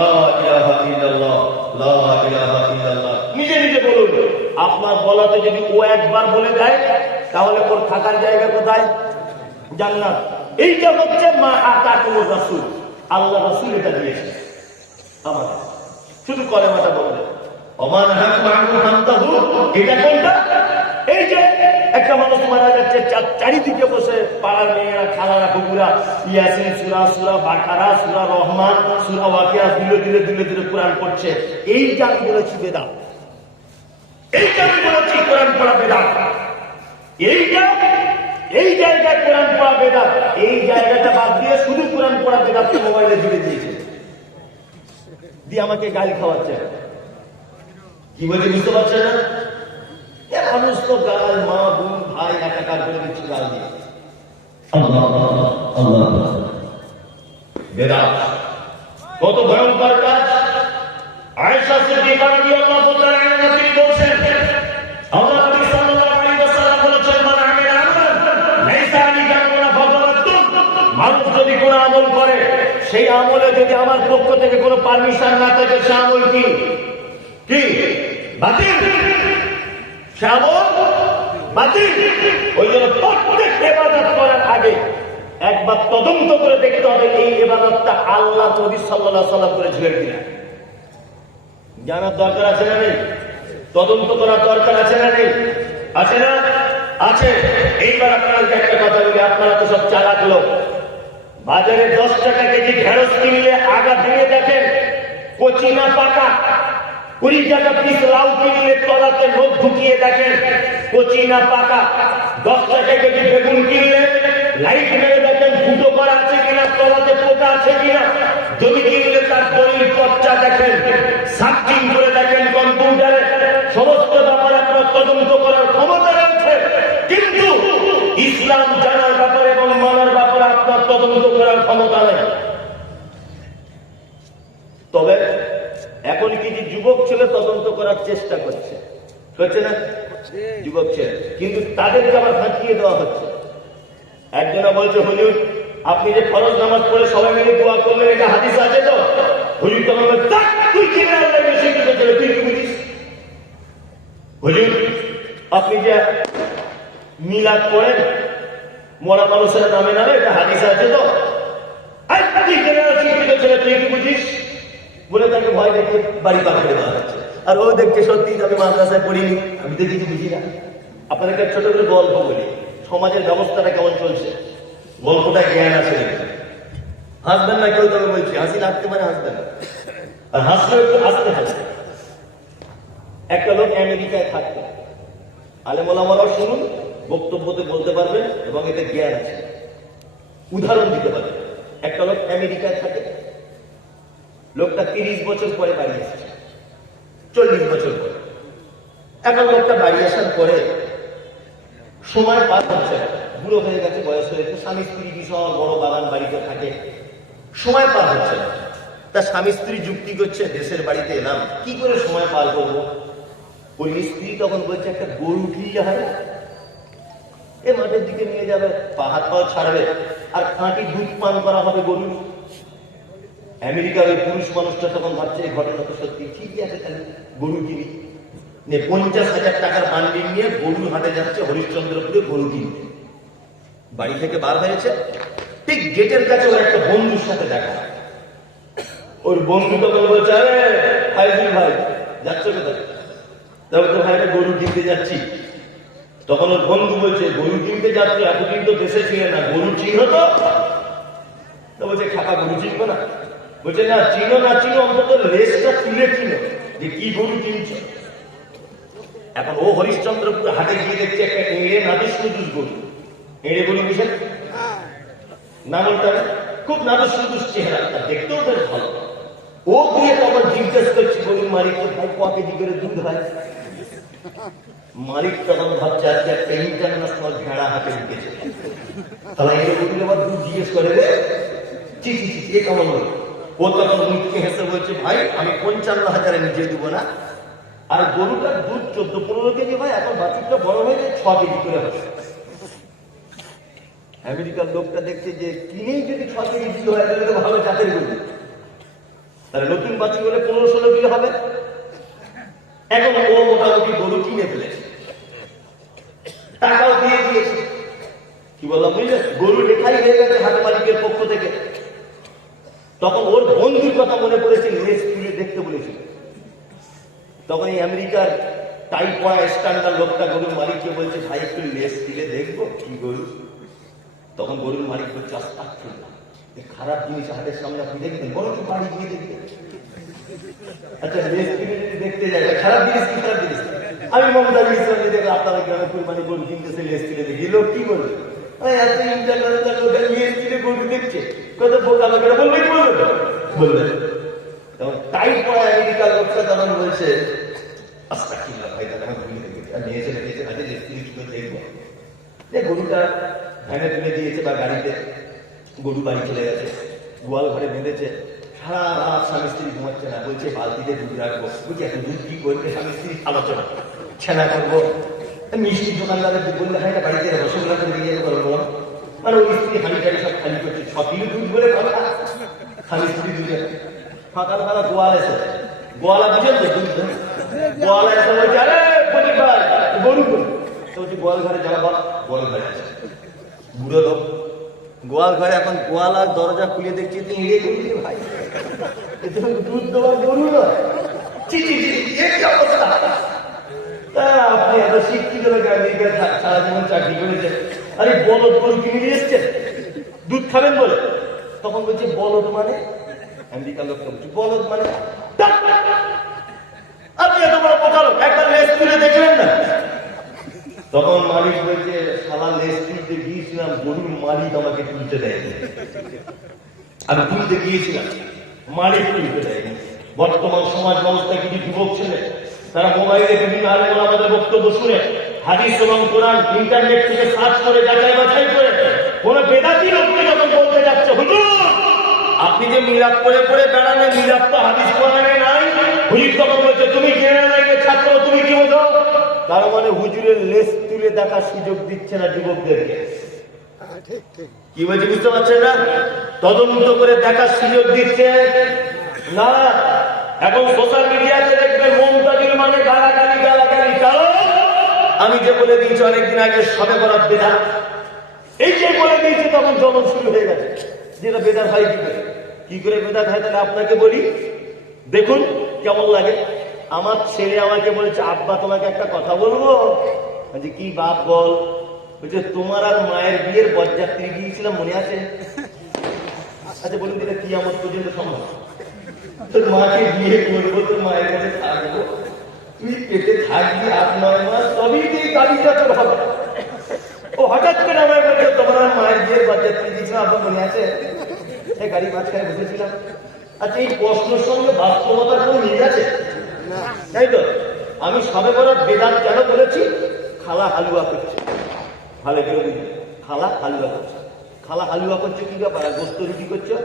লা ইলাহা ইল্লাল্লাহ, লা ইলাহা ইল্লাল্লাহ, নিজে নিজে বলুন। আপনার বলাতে যদি ও একবার বলে দেয় তাহলে ওর থাকার জায়গা কোথায়? জান্নাত। এইটা হচ্ছে মা আতাকুমুর রাসূল, আল্লাহ রাসূল এটা দিয়েছে আমাদের। শুধু কলেমাটা বলবেন ওমান হাকুম আনহু ফান্তাহু, এটা কোনটা? এই যে একটা মানুষ মারা যাচ্ছে, চারিদিকে বসে পাড়ার মেয়েরা খালারা কুকুরা ইয়াসিন সূরা, সূরা বাকারা, সূরা রহমান, সূরা ওয়াকিয়া দিলে দিলে দিলে দিলে কোরআন পড়ছে। এইটা আমি বলেছি বেদাত, এইটা আমি বলেছি কোরআন পড়া বেদাত। এইটা এই জায়গায় কোরআন পড়া বেদাত, এই জায়গাটা বাদ দিয়ে শুধু কোরআন পড়া বেদাতকে মোবাইলে জুড়ে দিয়েছে, দিয়ে আমাকে গালি খাওয়াচ্ছে। কি বলছে বুঝতে পারছে না? মানুষ তো গাল, মা বোন ভাই একাকার করে দিচ্ছে গাল দিয়ে। কত ভয়ঙ্কর কাজ। আয়েশা সিদ্দিকা রাদিয়াল্লাহু তাআলা আনহা তিনি বলছেন, আল্লাহ নবী সাল্লাল্লাহু আলাইহি ওয়াসাল্লাম বলেছেন, মান আমিলা আমালান লাইসা আলাইহি আমরুনা ফাহুয়া মানুষ যদি কোনো আমল করে, সেই আমলে যদি আমার পক্ষ থেকে কোনো পারমিশন না থাকে, সে আমল কি বাতিল, সে আমল বাতিল। ওই জন্য প্রত্যেক ইবাদত করার আগে একবার তদন্ত করে দেখতে হবে এই ইবাদতটা আল্লাহ নবী সাল্লাল্লাহু আলাইহি ওয়াসাল্লাম করেছিলেন কিনা। জানার দরকার আছে না নেই? তদন্ত করার দরকার আছে না নেই? আছে না? আছে। এইবার আপনাদেরকে একটা কথা বলি, আপনারা তো সব চালাক লোক। বাজারে 10 টাকা কেজি ঢেঁড়স কিনলে আগা ভেঙে দেখেন কচি না পাকা। 20 টাকা পিস লাউ কিনলে তলাতে নখ ঢুকিয়ে দেখেন কচি না পাকা। 10 টাকা কেজি বেগুন কিনলে লাইট মেরে দেখেন ফুটো করা আছে কিনা, তলাতে পোকা আছে কিনা। জমি কিনলে তার দলিল পর্চা দেখেন, সার্চিং করে দেখেন কম্পিউটারে। সমস্ত ব্যাপারে আপনার তদন্ত করার ক্ষমতা রয়েছে, কিন্তু ইসলাম জানার ব্যাপারে এবং মানার ব্যাপারে আপনার তদন্ত করার ক্ষমতা নেই। তবে এখন কিছু যুবক ছেলে তদন্ত করার চেষ্টা করছে না? যুবক ছেলে, কিন্তু তাদেরকে আবার ফাঁকিয়ে দেওয়া হচ্ছে। একজনা বলছে, হুজুর আপনি যে ফরজ নামাজ পড়ে সবাই মিলে দোয়া করলেন, এটা হাদিস আছে তো? হুজুর তখন তুই কি ছেলে, তুই কি বুঝিস? হুজুর আপনি যে মিলাদ করেন মরা মানুষের নামে নামে, এটা হাদিস আছে তো? তুই কি বুঝিস বলে তাকে ভয় দেখে বাড়ি পাঠিয়ে দেওয়া হচ্ছে। আর ও দেখছে সত্যি আমি মাদ্রাসায় পড়িনি, আমি তো কিছু বুঝি না। আপনাদেরকে ছোট করে গল্প বলি, সমাজের ব্যবস্থাটা কেমন চলছে, গল্পটা জ্ঞান আছে। হাসবেন না কেউ, তবে বলছি হাসি লাগতে পারে, হাসবেন না। আর হাসলে একটু হাসতে হবে। একটা লোক আমেরিকায় থাকতো, আলেম ওলামারাও শুনুন, বক্তব্যতে বলতে পারবেন এবং এতে জ্ঞান আছে, উদাহরণ দিতে পারবেন। একটা লোক আমেরিকায় থাকে, লোকটা 30 বছর পরে বাড়ি এসেছে, 40 বছর পরে। এখন লোকটা বাড়ি আসার পরে সময় পার হচ্ছে, বুড়ো হয়ে গেছে, বয়স হয়ে গেছে, স্বামী স্ত্রী বিশাল বড় বাগান বাড়িতে থাকে, সময় পার হচ্ছে না। তার স্বামী স্ত্রী যুক্তি করছে, দেশের বাড়িতে এলাম, কি করে সময় পার করবো? ওই স্ত্রী তখন বলছে, একটা গরু কিনলে হয় না? এ মাঠের দিকে নিয়ে যাবে, হাত পা ছাড়বে, আর খাঁটি দুধ পান করা হবে গরু। আমেরিকার ওই পুরুষ মানুষটা তখন ভাবছে, এই ঘটনা তো সত্যি, ঠিকই আছে, তাহলে গরু কিনি। 50,000 টাকার বান্ডিল নিয়ে গরু হাটে যাচ্ছে হরিশ্চন্দ্রপুরে গরু কিনতে। বাড়ি থেকে বার হয়েছে, ঠিক গেটের কাছে ওর একটা বন্ধুর সাথে দেখা। ওর বন্ধু তখন বলছে, আরে ফাইজুল ভাই যাচ্ছ কোথায়? তখন তো ভাই গরু কিনতে যাচ্ছি। তখন ওর বন্ধু বলছে, গরু কিনতে যাচ্ছ, এতদিন তো দেশে ছিল না, গরু চিনো তো? বলছে, খাপা গরু চিনবো না? বলছে, না চিনো না চিনো, অন্তত লেজটা তুলে চিনো যে কি গরু কিনছ। এখন ও হরিশ্চন্দ্রপুর হাটে গিয়ে দেখছে একটা এড়ে নাদুস নুদুস গরু। এড়ে গরু বুঝেন নামটা, খুব নাদুস নুদুস চেহারা, দেখতেও বেশ ভালো। ও গিয়ে তখন জিজ্ঞেস করছে গরুর মালিককে, ভাই ক কেজি করে দুধ হয়? মালিক তখন ভাবছে, আজকে একটা ইন্টারন্যাশনাল ভেড়া হাতে ঢুকেছে, তাহলে এড়ে গরুর আবার দুধ জিজ্ঞেস করে রে, চি চি চি, এ কেমন হলো? ও তখন মুখকে হেসে বলছে, ভাই আমি 55,000 নিচে দেবো না। আর গরুটার দুধ 14-15 কেজি হয়, এখন বাছুরটা বড় হয়ে যায় 6 কেজি করে হয়। আমেরিকার লোকটা দেখছে যে কিনেই যদি 6 কেজি দুধ হয়, তাহলে তো ভালো জাতের গরু, তাহলে নতুন বাছুর হলে 15-16 কিলো হবে। এখন ও মোটামুটি গরু কিনে ফেলেছে, টাকাও দিয়ে দিয়েছে। কি বললাম বুঝলে, গরু লেখাই হয়ে গেছে হাট মালিকের পক্ষ থেকে। তখন ওর বন্ধুর কথা মনে পড়েছে, লেজ তুলে দেখতে বলেছিল। তখন এই আমেরিকার টাই পড়া স্ট্যান্ডার্ড লোকটা গরুর মালিককে বলছে, ভাই একটু লেজ তুলে দেখবো কি গরু? তখন গরুর মালিক বলছে, আস্তাগফিরুল্লাহ, এই খারাপ জিনিস হাটের সামনে আপনি দেখবেন, বড় কি বাড়ি গিয়ে দেখবেন। আচ্ছা লেজ তুলে যদি দেখতে যায়, খারাপ জিনিস কি খারাপ জিনিস? আমি মমতা ইসলাম দেখে আপনারা গ্রামে কুরবানি গরু কিনতেছে, লেজ তুলে দেখি, লোক কি বলবে? লেজ তুলে গরু দেখছে, কত বোকা লোকেরা বলবে, কি বলবে? বলবে। তখন টাই পড়া আমেরিকার লোকটা তখন বলছে, গরুটা ভ্যানে তুলে দিয়েছে বা গাড়িতে, গরু বাড়ি চলে গেছে, গোয়াল ঘরে বেঁধেছে, সারা রাত স্বামী স্ত্রী ঘুমাচ্ছে না, বলছে বালতিতে দুধ রাখবো, বলছি এত দুধ কি করবে, স্বামী স্ত্রী আলোচনা, ছেনা করবো, মিষ্টি দোকানদারের দুধ বললে হয় না, বাড়িতে রসগোল্লা করে দিয়ে যেতে পারবো, মানে ওই স্ত্রী হাঁড়ি টাড়ি সব খালি করছে, সবই দুধ বলে কথা, স্বামী স্ত্রী দুধে সকালবেলা গোয়াল এসে, গোয়ালা বুঝেন তো দুধ, গোয়ালা এসে বলছে আরে পরিবার গরু গরু, তো বলছি গোয়াল ঘরে যাওয়া, গোয়াল ঘরে আছে, বুড়ো লোক গোয়াল ঘরে, এখন গোয়ালার দরজা খুলে দেখছি ইঁড়ে গরু ভাই, দুধ দেওয়ার গরু নয়, অবস্থা। তা আপনি এত শিক্ষিত লোক, আমেরিকায় সারা জীবন চাকরি করেছেন, আরে বলদ গরু কিনে নিয়ে এসছেন দুধ খাবেন বলে, তখন বলছে বলদ মানে, আমেরিকার লোকটা বলছে বলদ মানে, আপনি এত বড় কথা লোক, একবার লেজ তুলে দেখলেন না? তখন মালিক বলছে শালা লেজ তুলতে গিয়েছিলাম, গরুর মালিক আমাকে তুলতে দেয়নি, আমি তুলতে গিয়েছিলাম, মালিক তুলতে দেয়নি। বর্তমান সমাজ ব্যবস্থা কিছু যুবক ছেলে তারা মোবাইলে বিভিন্ন আলেম আমাদের বক্তব্য শুনে হাদিস এবং কোরআন ইন্টারনেট থেকে সার্চ করে যাচাই বাছাই করে কোন বেদাতি লোককে যখন বলতে যাচ্ছে হুজুর আপনি যে মিলাদ করে করে বেড়ালে, মিলাদ তো হাদিস কোরআনে নাই, হুজুর তখন বলছে তুমি জেনে লাইনে ছাত্র, তুমি কি বোঝো? তার মানে হুজুরের লেজ তুলে দেখার সুযোগ দিচ্ছে না যুবকদেরকে। কি বলছে বুঝতে পারছেন না? তদন্ত করে দেখার সুযোগ দিচ্ছে না। এখন সোশ্যাল মিডিয়াতে দেখবেন মমতাজুল মানে গালাগালি গালাগালি, কারণ আমি যে বলে দিয়েছি অনেকদিন আগে সবে বরাত বেদাত, এই যে বলে দিয়েছি তখন জমন শুরু হয়ে গেছে, যেটা বেদাত হয় কি করে বেদাত হয়, তাহলে আপনাকে বলি, দেখুন কেমন লাগে। আমার ছেলে আমাকে বলছে আব্বা তোমাকে একটা কথা বলবো, যে কি বাপ বল, বলছে তোমার আর মায়ের বিয়ের বরযাত্রী গিয়েছিলাম মনে আছে? আচ্ছা বলুন এটা কি আমার পর্যন্ত সম্ভব? তোর মাকে বিয়ে করবো, তোর মায়ের কাছে থাকবো, তুই পেটে থাকবি 8-9 মাস, তবেই তুই গাড়িটা তোর হবে। ও হঠাৎ করে আমার বলছে তোমার আর মায়ের বিয়ের বরযাত্রী গিয়েছিলাম আব্বা মনে আছে? এই গাড়ি মাঝখানে বসেছিলাম। আচ্ছা এই প্রশ্নের সঙ্গে বাস্তবতার কোনো মিল আছে? তাই তো আমি সবে বরাত বেদাত কেন বলেছি? খালা হালুয়া করছে, ভালো করে বুঝলি, খালা হালুয়া করছে, খালা হালুয়া করছে কি ব্যাপার, গোস্ত রুটি করছো,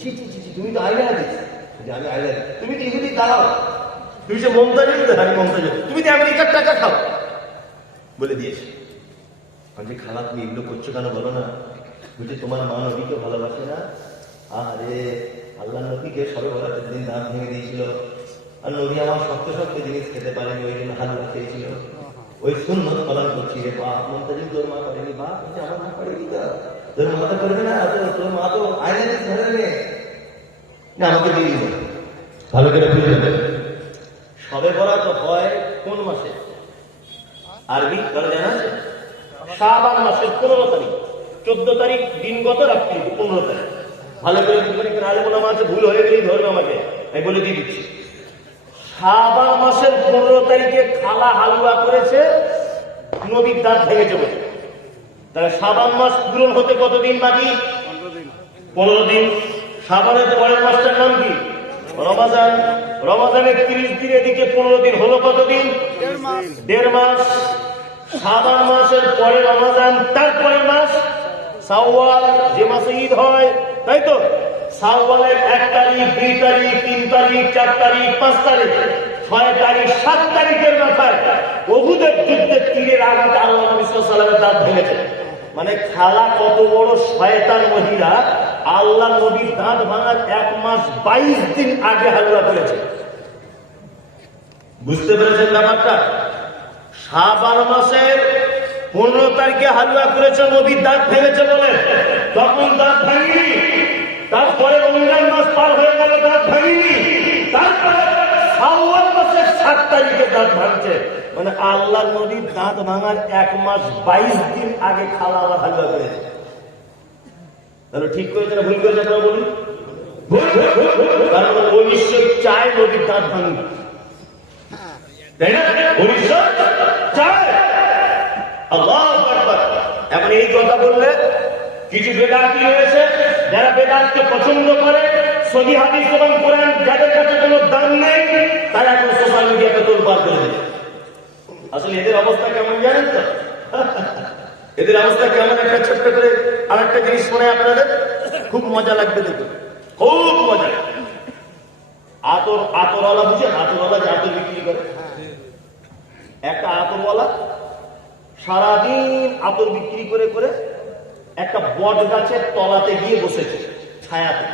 ছি ছি ছি তুমি তো আইলা দিস, আমি আইলা দিই, তুমি তো ইহুদি দাঁড়াও, তুমি সে মমতাজুল, আমি মমতাজুল, তুমি তো আমেরিকার টাকা খাও বলে দিয়েছে। আমি খালা তুমি এগুলো করছো কেন বলো না? বলছে তোমার মা নবীকে ভালোবাসে না? আরে আল্লাহ নবীকে সবে বরাতের দিন দাঁত ভেঙে দিয়েছিল, আর নবী আমার শক্ত শক্ত জিনিস খেতে পারেনি, ওই জন্য হালুয়া খেয়েছিল, ওই সুন্নত পালন করছি রে বাপ। মমতাজুল তোর মা করেনি? বাপ আমার মা করেনি, তো তোর মা তো করবে না, তোর মা তো আয়না দিস ধরে নে না, আমাকে দিয়ে দিল। ভালো করে বুঝতে সবে বরাত হয় কোন মাসে? আরবি কারো জানা আছে? শাবান মাসের 15 তারিখ, 14 তারিখ দিনগত, রাত্রি 15 তারিখ। ভালো করে আছে, ভুল হয়ে গেলেই ধরবে আমাকে, আমি বলে দিয়ে দিচ্ছি। শাবান মাসের 15 তারিখে খালা হালুয়া করেছে, নবীর দাঁত ভেঙেছে বলে। তাহলে শাবান মাস পূরণ হতে কতদিন বাকি? 15 দিন। শাবানের পরের মাসটার নাম কি? রমাজান। রমাজানের 30 দিন, এদিকে 15 দিন, হলো কতদিন? 1.5 মাস। শাবান মাসের পরে রমাজান, তারপরের মাস শাওয়াল, যে মাসে ঈদ হয়, তাই তো? শাওয়ালের 1 তারিখ, 2 তারিখ, 3 তারিখ, 4 তারিখ, 5 তারিখ, 6 তারিখ, 7 তারিখের মাথায় উহুদের যুদ্ধের তীরের আঘাতে আল্লাহ নবী সাল্লাল্লাহু আলাইহি ওয়াসাল্লামের দাঁত ভেঙেছে। মানে খালা কত বড় শয়তান মহিলা, আল্লাহ নবীর দাঁত ভাঙার 1 মাস 22 দিন আগে হালুয়া করেছে। বুঝতে পেরেছেন ব্যাপারটা? শাবান মাসের 15 তারিখে হালুয়া করেছে, নবীর দাঁত ভেঙেছে বলে, তখন দাঁত ভাঙিনি। তারপরে রমজান মাস পার হয়ে গেল, দাঁত ভাঙিনি। তারপরে শাওয়াল মাসের 7 তারিখে দাঁত ভাঙছে। মানে আল্লাহ নবীর দাঁত ভাঙার 1 মাস 22 দিন আগে খালা আবার হালুয়া করেছে। তাহলে ঠিক করেছে না ভুল করেছে? আপনারা বলুন। কারণ ও নিশ্চয়ই চায় নবীর দাঁত ভাঙবে, তাই না? চায়। আল্লাহু আকবার। এখন এই কথা বললে কিছু বেদাতি রয়েছে, যারা বেদাতকে পছন্দ করে, সহি হাদিস এবং কোরআন যাদের কাছে কোনো দাম নেই, তারা এখন সোশ্যাল মিডিয়াতে তোলপাড় করে দেবে। আসলে এদের অবস্থা কেমন জানেন তো? এদের অবস্থা কেমন একটা ছোট্ট করে আর একটা জিনিস শোনায় আপনাদের, খুব মজা লাগবে দেখুন, খুব মজা। আতরওয়ালা বুঝেন? আতরওয়ালা যে আতর বিক্রি করে, একটা আতরওয়ালা সারাদিন আতর বিক্রি করে করে একটা বট গাছের তলাতে গিয়ে বসেছে ছায়াতে।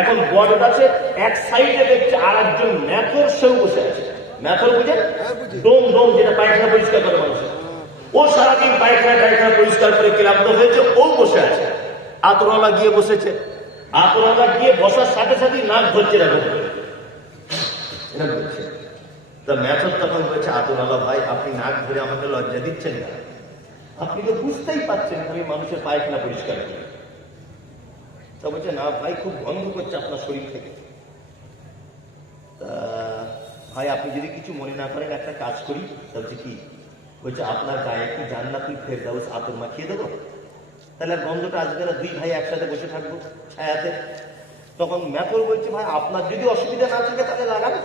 এখন বট গাছের এক সাইডে দেখছে আর একজন ম্যাথর, সেও বসে আছে। ম্যাথর বুঝেন? ডোম ডোম, যেটা পায়খানা পরিষ্কার করে মানুষের। ও সারাদিন পায়খানা পরিষ্কার করে ক্লান্ত হয়েছে, ও বসে আছে। আতরওয়ালা গিয়ে বসেছে। আতরওয়ালা গিয়ে বসার সাথে সাথে নাক ধরছে, এরকম বলছে। তা ম্যাথর তখন বলছে, আতরওয়ালা ভাই, আপনি নাক ধরে আমাকে লজ্জা দিচ্ছেন না? আপনি তো বুঝতেই পারছেন আমি মানুষের পায়খানা পরিষ্কার করি। তা বলছে, না ভাই, খুব গন্ধ করছে আপনার শরীর থেকে। তা ভাই, আপনি যদি কিছু মনে না করেন একটা কাজ করি। তা বলছে, কি? বলছে, আপনার গায়ে একটু জান্নাতুল ফেরদাউস আতর মাখিয়ে দেবো, তাহলে গন্ধটা আসবে না, দুই ভাই একসাথে বসে থাকবো ছায়াতে। তখন ম্যাথর বলছে, ভাই আপনার যদি অসুবিধা না থাকে তাহলে লাগাবে।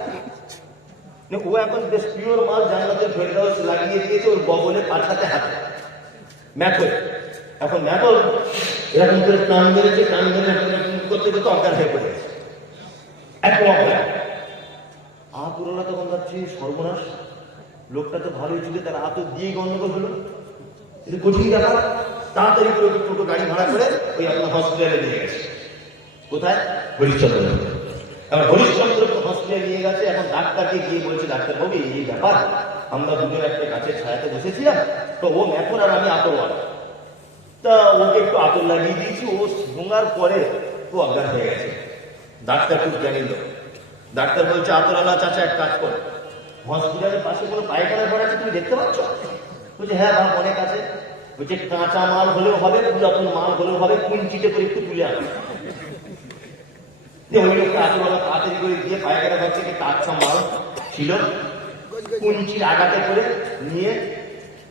ও এখন বেশ পিওর মাল জান্নাতুল ফেরদাউস লাগিয়ে দিয়েছে ওর বগলে, পাঠাতে হাতে ম্যাথর। এখন ম্যাথর এরকম করে কান মেরেছে, কান মেরে করতে করতে অজ্ঞান হয়ে পড়ে গেছে, একদম অজ্ঞান। আতরওয়ালা তখন ভাবছে, সর্বনাশ, লোকটা তো ভালোই ছিল, তার আতর দিয়েই গন্ডগোল হলো, কিন্তু কঠিন ব্যাপার। তাড়াতাড়ি করে ছোটো গাড়ি ভাড়া করে ওই আপনার হসপিটালে নিয়ে গেছে। কোথায়? হরিশ্চন্দ্র। এখন হরিশ্চন্দ্র হসপিটালে নিয়ে গেছে। এখন ডাক্তারকে গিয়ে বলছে, ডাক্তারবাবু, এই ব্যাপার, আমরা দুজন একটা গাছের ছায়াতে বসেছিলাম, তো ও এখন আর আমি আতরওয়ালা, তা ওকে একটু আতর লাগিয়ে দিয়েছি, ও শোঙার পরে ও অজ্ঞান হয়ে গেছে। ডাক্তার খুব জ্ঞানী লোক। ডাক্তার বলছে, আতরওয়ালা চাচা, এক কাজ করো, হসপিটালের পাশে কোনো পায়খানা ঘর আছে, তুমি দেখতে পাচ্ছ? বলছে, হ্যাঁ বাপ, অনেক আছে। বলছে, কাঁচা মাল হলেও হবে, পুরাতন মাল হলেও হবে, কুঞ্চিতে করে একটু তুলে আনো। ওই লোকটা আতরওয়ালা তাড়াতাড়ি করে দিয়ে পায়খানা ঘর থেকে কাঁচা মাল ছিল কুঞ্চির আগাতে করে নিয়ে,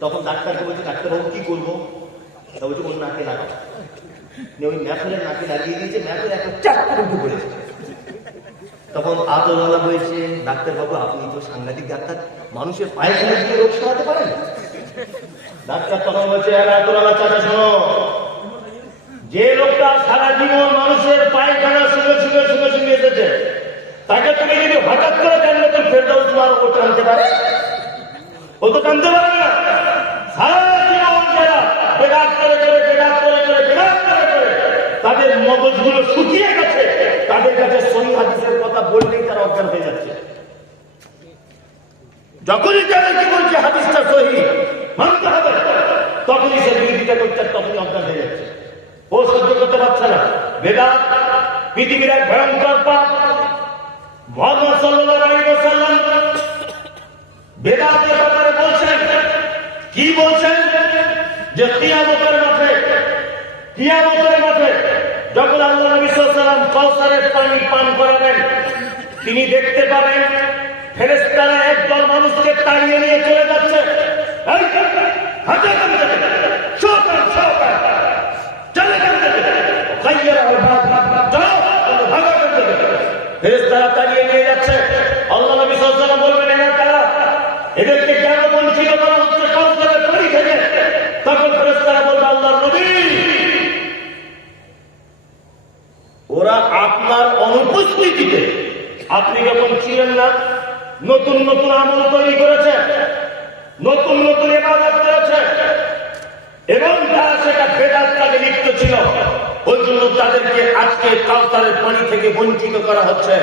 তখন ডাক্তারকে বলছে, ডাক্তারবাবু কি করবো? তা বলছে, ওর নাকে লাগাও। ওই ম্যাথরের নাকে লাগিয়ে দিয়েছে, ম্যাথর একটা চারটা উঠে পড়েছে। তখন আতরওয়ালা বলছে, ডাক্তারবাবু, আপনি তো সাংঘাতিক ডাক্তার, মানুষের পায়খানা দিয়ে রোগ সারাতে পারেন। ডাক্তার তখন বলছে, আতরওয়ালা চাচা শোনো, যে লোকটা সারা জীবন মানুষের পায়খানা শুনে শুনে শুনে শুনে এসেছে, তাকে তুমি যদি হঠাৎ করে জান্নাতুল ফেরদাউস মারো, ও টানতে পারে? ও তো টানতে পারে না। সারা জীবন যারা বেদাত করে করে বেদাত করে করে বেদাত করে করে তাদের মগজগুলো শুকিয়ে গেছে, তাদের কাছে সহিহ হাদিসের কথা বললেই তারা অজ্ঞান হয়ে যাচ্ছে। যখনই তাদেরকে বলছে হাদিসটা সহিহ মানতে হবে, তখনই সে বিরোধিতা করছে, তখনই অজ্ঞান হয়ে যাচ্ছে। ও সহ্য করতে পারছে না। বেদাত পৃথিবীর এক ভয়ঙ্কর পাপ। মুহাম্মদ সাল্লাল্লাহু আলাইহি ওয়াসাল্লাম বেদাতের ব্যাপারে বলছেন, কি বলছেন? যে কিয়ামতের মাঠে যখন আল্লাহ নবী সাল্লাল্লাহু আলাইহি ওয়াসাল্লাম কাউসারের পানি পান করাবেন, তিনি দেখতে পাবেন ফেরেশতারা একদল মানুষকে তাড়িয়ে নিয়ে চলে যাচ্ছে। ফেরেশতারা তাড়িয়ে নিয়ে যাচ্ছে। আল্লাহ নবী সাল্লাল্লাহু আলাইহি ওয়াসাল্লাম বলবেন, এরা কারা? এদেরকে কেন বঞ্চিত করা হচ্ছে কাউসারের পানি থেকে? তখন ফেরেশতারা বলবে, আল্লাহর নবী, ওরা আপনার অনুপস্থিতিতে, আপনি যখন ছিলেন না, নতুন নতুন আমল তৈরি করেছে, নতুন নতুন ইবাদত করেছে, এবং তারা সেটা বেদাত কাজে লিপ্ত ছিল। ওই জন্য তাদেরকে আজকে কাউসারের পানি থেকে বঞ্চিত করা হচ্ছে।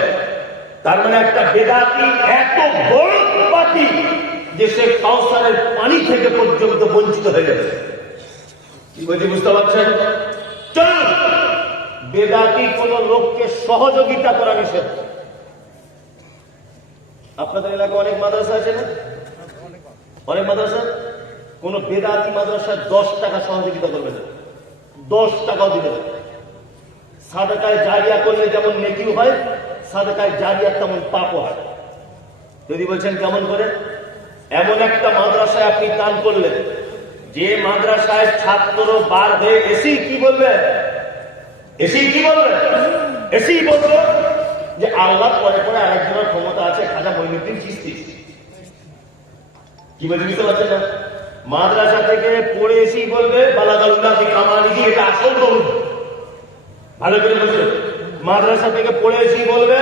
তার মানে একটা বেদাতি এত বড় পাপী যে সে কাউসারের পানি থেকে পর্যন্ত বঞ্চিত হয়ে যাবে। কি বলছি বুঝতে পারছেন? চল, বেদাতি কোন লোককে সহযোগিতা করা নিষেধ। আপনাদের এলাকায় অনেক মাদ্রাসা আছে না? অনেক মাদ্রাসা। কোন বেদাতি মাদ্রাসায় 10 টাকা সহযোগিতা করবে না, 10 টাকাও দিবে না। সাদাকায়ে জারিয়া করলে যেমন নেকি হয়, সাদাকায়ে জারিয়া তেমন পাপও হয়। যদি বলছেন কেমন করে? এমন একটা মাদ্রাসায় আপনি দান করলেন, যে মাদ্রাসায় ছাত্র বার হয়ে এসি কি বলবে? এসি বলবে যে আল্লাহ পরে পরে আরেকজনের ক্ষমতা আছে, খাজা মঈনুদ্দিন চিশতি। কি বলছে বুঝতে পারছেন না? মাদ্রাসা থেকে পড়ে এসেই বলবে বালাগাল্লাহি কামালিহি, এটা আসল দরুদ। ভালো করে বুঝুন, মাদ্রাসা থেকে পড়ে এসেই বলবে,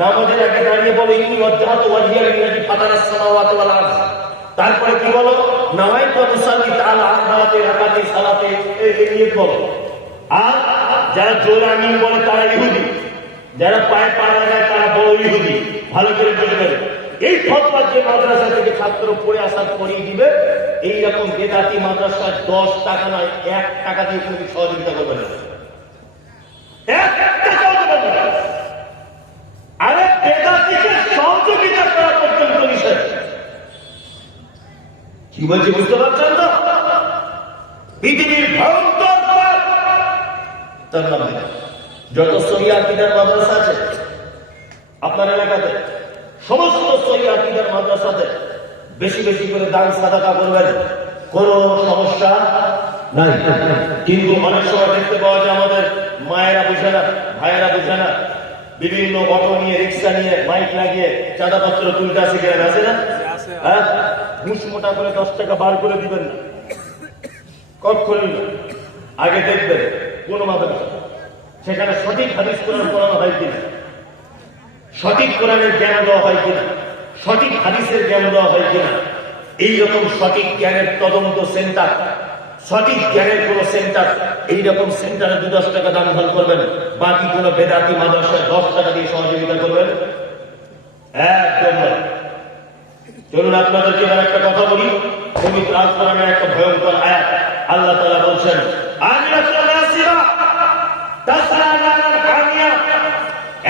নামাজের আগে দাঁড়িয়ে বলো ইন্নী ওয়াজজাহতু ওয়াজহিয়া লিল্লাযী ফাতারাস সামাওয়াতি ওয়াল আরদ। তারপরে কি বলো? নাওয়াইতু আনুসাল্লি তাআলা আরবাআতি রাকাতি সালাতে, এই নিয়ত বলো। আর যারা জোরে আমিন বলে তারা ইহুদি, যারা পায়ে পা লাগায় তারা বড় ইহুদি। ভালো করে বুঝবেন, এই ফতোয়া যে মাদ্রাসা থেকে ছাত্র পড়ে আসার পরেই দিবে, এইরকম বেদাতি মাদ্রাসায় 10 টাকা নয় 1 টাকা দিয়ে তুমি সহযোগিতা করবে না। 1 টাকাও দেবে না। আরে বেদাতিকে সহযোগিতা করা পর্যন্ত নিষেধ। কি বলছি বুঝতে পারছেন তো? পৃথিবীর ভয়ঙ্কর পাপ তার নাম বেদাত। যত সহিহ আকীদার মাদ্রাসা আছে আপনার এলাকাতে, সমস্ত সহিহ আকীদার মাদ্রাসাতে বেশি বেশি করে দান সাদাকা করবেন, কোনো সমস্যা নাই। কিন্তু অনেক সময় দেখতে পাওয়া যায় আমাদের মায়েরা বুঝে না, ভাইয়েরা বুঝে না, বিভিন্ন অটো নিয়ে, রিক্সা নিয়ে, মাইক লাগিয়ে চাঁদাপত্র তুলতে আসে, গেলেন আছে না? হ্যাঁ, ঘুষ মোটা করে 10 টাকা বার করে দিবেন না, কখনই না। আগে দেখবেন কোন মাদ্রাসা সেখানে সঠিক হাদিস কোরআন পড়ানো হয় কিনা, সঠিক কোরআনের জ্ঞান দেওয়া হয় কিনা, সঠিক হাদিসের জ্ঞান দেওয়া হয় কিনা। এইরকম সঠিক জ্ঞানের তদন্ত সেন্টার, সঠিক জ্ঞানের কোন সেন্টার, এইরকম সেন্টারে 2-10 টাকা দান ধান করবেন, বাকি কোন বেদাতি মাদ্রাসায় 10 টাকা দিয়ে সহযোগিতা করবেন, একদম নয়। চলুন আপনাদেরকে এবার একটা কথা বলি। পবিত্র আল কোরআনের একটা ভয়ঙ্কর আয়াত, আল্লাহ তাআলা বলছেন,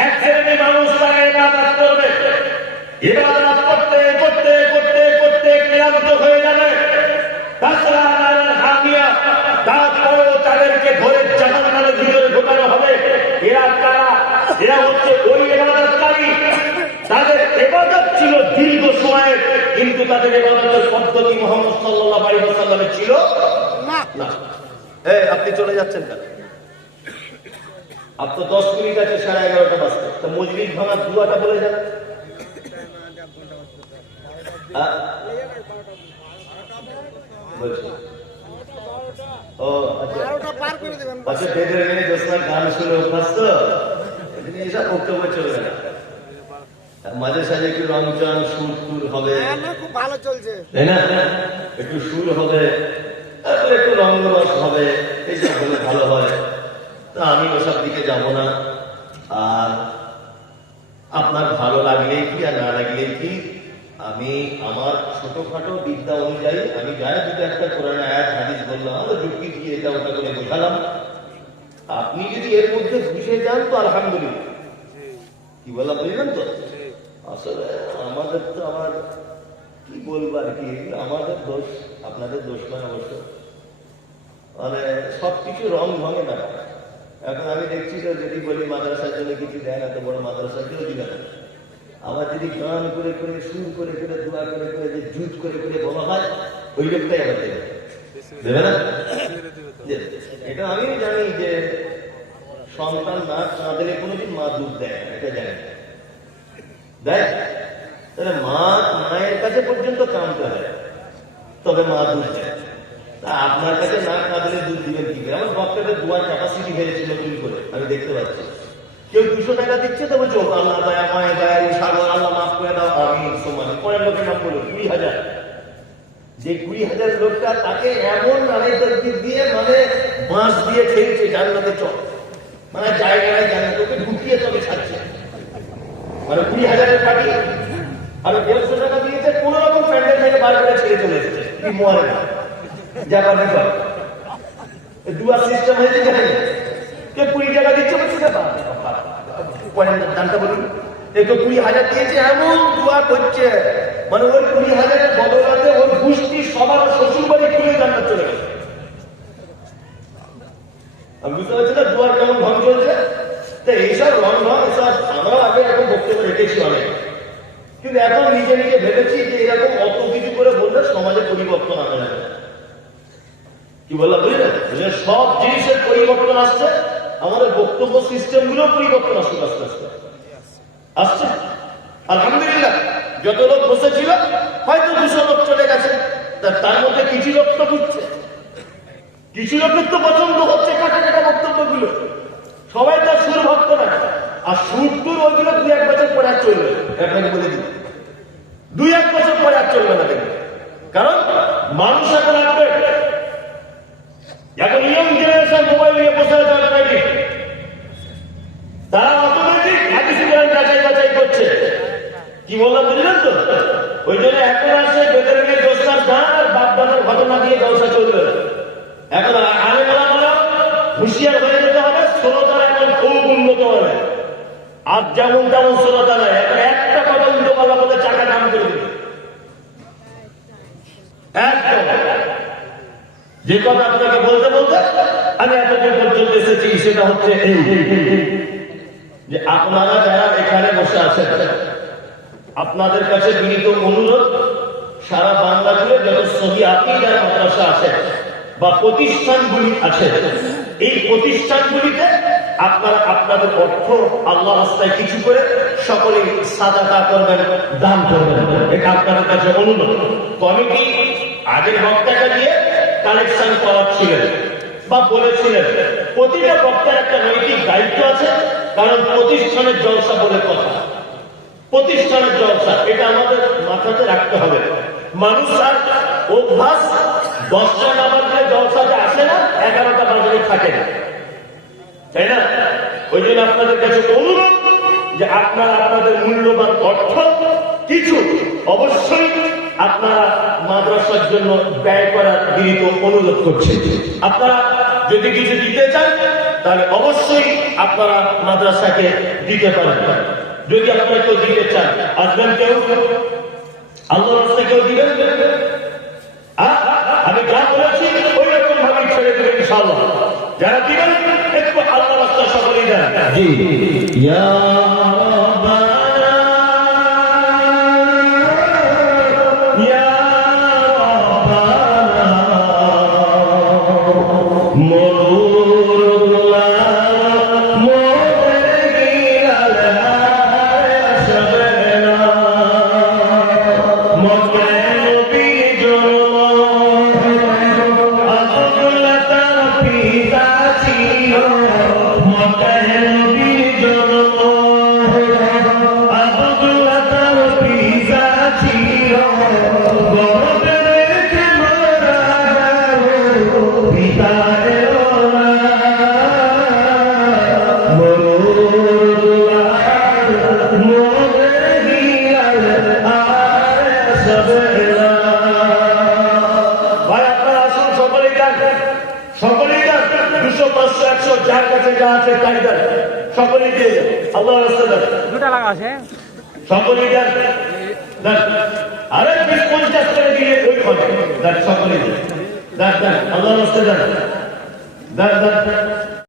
এক শ্রেণীর মানুষ তারা ইবাদত করবে, ইবাদত করতে করতে করতে করতে ক্লান্ত হয়ে যাবে, তারপরেও তাদেরকে ধরে জাহান্নামের ভিতরে ঢোকানো হবে। এরা কারা? এরা হচ্ছে ওই ইবাদতকারী, তাদের ইবাদত ছিল দীর্ঘ সময়ের, কিন্তু তাদের ইবাদতের পদ্ধতি মুহাম্মদ সাল্লাল্লাহু আলাইহি ওয়াসাল্লামের ছিল না। আপনি চলে যাচ্ছেন কেন? আপ তো 10 মিনিট আছে 11:30 বাজতে, তো মজলিস ভাঙা দুয়াটা বলে যান। ও আচ্ছা, আচ্ছা বেদের মেয়ে জোসনার গান শুনে অভ্যাস তো, এইসব বক্তব্য চলবে না। মাঝে সাঝে একটু রং চং সুর টুর হবে, খুব ভালো চলছে, তাই না? একটু সুর হবে, তারপরে একটু রঙ্গরস হবে, এইসব হলে ভালো হয়। তা আমি ওসব দিকে যাব না। আর আপনার ভালো লাগলেই কি আর না লাগলেই কি, আমি আমার ছোটখাটো বিদ্যা অনুযায়ী আমি যাই দুটো একটা কোরআনের আয়াত হাদিস বললাম, আমরা যুক্তি দিয়ে এটা ওটা করে বোঝালাম। আপনি যদি এর মধ্যে বুঝে যান তো আলহামদুলিল্লাহ। কি বললাম বুঝলেন তো? আসলে আমাদের তো, আমার কি বলবো আর কি, আমাদের দোষ, আপনাদের দোষ নয় অবশ্য। মানে সবকিছু রং ভঙে না। এখন আমি দেখছি যে যদি বলি মাদ্রাসার জন্য কিছু দেয় না, তো বড় মাদ্রাসা কেউ দিবে না। আমার যদি গান করে করে, সুর করে করে, দোয়া করে করে, যে জুত করে করে বলা হয়, ওই লোকটাই আবার দেবে, দেবে না? এটা আমি জানি যে সন্তান না কাঁদলে কোনোদিন মা দুধ দেয় না, এটা জানি দেয়। তাহলে মায়ের কাছে পর্যন্ত কাঁদতে হয়, তবে মা দুধ দেয়। তা আপনার কাছে না কাঁদলে দুধ দিবেন কি? আমার বাচ্চাদের দোয়ার ক্যাপাসিটি বেড়েছিল চুরি করে, আমি দেখতে পাচ্ছি। কেউ 200 টাকা দিচ্ছে, তো বলছো আল্লাহ দয়া মায়া দয়া সাগর, আল্লাহ মাফ করে দাও, আমি সমান। পরের লোকের নাম বলুন 20,000। যে 20,000 লোকটা, তাকে এমন নামের তরকিব দিয়ে, মানে বাঁশ দিয়ে ঠেলছে জান্নাতে চল, মানে জায়গায় জান্নাত, ওকে ঢুকিয়ে তবে ছাড়ছে। মানে 20,000-এর পার্টি আর 150 টাকা দিয়েছে, কোন রকম প্যান্ডেল থেকে বার করে ছেড়ে চলে এসেছে। কি মরে না যাবার বিষয়, দুয়ার সিস্টেম হয়েছে। জানেন কে 20 টাকা দিচ্ছে, বলছে দানটা বলুন, একটু 20,000 দিয়েছে, এমন দোয়া করছে, মানে ওই 20,000-এর বদলাতে ওর গোষ্ঠী সবার শ্বশুর বাড়ি খুলে জান্নাত চলে গেছে। আমি বুঝতে পারছি না দোয়ার কেমন ঢং চলছে। তো এইসব রং ঢং, এসব আমরাও আগে এরকম বক্তব্য রেখেছি অনেক, কিন্তু এখন নিজে নিজে ভেবেছি যে এরকম অত কিছু করে বললে সমাজে পরিবর্তন আনা যাবে। কি বললাম বুঝলেন? সব জিনিসের পরিবর্তন আসছে, আমাদের বক্তব্য সিস্টেম গুলো পরিবর্তন আসছে, আস্তে আস্তে আসছে। আলহামদুলিল্লাহ, যত লোক বসেছিল হয়তো 200 লোক চলে গেছে, তার মধ্যে কিছু লোক তো বুঝছে, কিছু লোকের তো পছন্দ হচ্ছে কাটা কাটা বক্তব্যগুলো। সবাই তার সুর ভক্ত না, আর সুর টুর ওইগুলো 2-1 বছর পরে আর চলবে না। আপনাকে বলে দিই, 2-1 বছর পরে আর চলবে না দেখবে। কারণ মানুষ এখন আপডেট, এখন ইয়ং জেনারেশন মোবাইল নিয়ে বসে আছে অটোমেটিক, তারা অটোমেটিক অ্যাডিসিডেন্ট যাচাই বাছাই করছে। কি বললাম বুঝলেন তো? ওই জন্য এখন আসে বেদের নিয়ে দোষটার গান আর বাপ দাদার ঘটনা দিয়ে জলসা চলবে। এখন আগে বলা বলা হুঁশিয়ার হয়ে যেতে হবে, শ্রোতারা এখন খুব উন্নত হবে। আর যেমন তেমন শ্রোতা নয়, এখন একটা কথা উল্টো পাল্টা বলে চাকা দাম করে দিবে। একদম যে কথা আপনাকে বলতে বলতে আমি এতদিন পর্যন্ত এসেছি, সেটা হচ্ছে এই যে আপনারা যারা এখানে বসে আছেন, আপনাদের কাছে বিনীত অনুরোধ, সারা বাংলা জুড়ে যত সহি আকীদার মাদ্রাসা আছে বা প্রতিষ্ঠানগুলি আছে, এই প্রতিষ্ঠানগুলিতে আপনারা আপনাদের অর্থ আল্লাহর রাস্তায় কিছু করে সকলেই সাদাকা করবেন, দান করবেন। এটা আপনাদের কাছে অনুরোধ। কমিটি আগের বক্তাকে দিয়ে কালেকশন করাচ্ছিলেন বা বলেছিলেন, প্রতিটা বক্তার একটা নৈতিক দায়িত্ব আছে। কারণ প্রতিষ্ঠানের জলসা বলে কথা, প্রতিষ্ঠানের জলসা, এটা আমাদের মাথাতে রাখতে হবে। মানুষ আর অভ্যাস 10টা না বাজলে জলসাতে আসে না, 11টা বাজলে থাকে না, তাই না? ওই জন্য আপনাদের কাছে অনুরোধ যে আপনারা আপনাদের মূল্যবান অর্থ কিছু অবশ্যই আপনারা মাদ্রাসার জন্য ব্যয় করার বিনীত অনুরোধ করছেন। আপনারা যদি কিছু দিতে চান তাহলে অবশ্যই আপনারা মাদ্রাসাকে দিতে পারেন। যদি আপনারা কেউ দিতে চান, আসবেন কেউ, আল্লাহর রাস্তায় কেউ দিবেন। আমি যা বলেছি ওই রকম ভাবে ছেড়ে দেবেন ইনশাআল্লাহ। যারা দিবেন একটু আল্লাহর রাস্তায় সকলেই দেন। জি ইয়া রাব্বানা ইয়া রাব্বানা মুরুল্লাহ যার কাছে যা আছে তাই দেন, সকলেই দিয়ে দেন, আল্লাহর রাস্তায় দেন। 2 টাকা আছে, সকলেই দেন। আরে 20-50 করে দিয়ে ওই খরচ দেন, সকলেই দেন, আল্লাহর রাস্তায় দেন।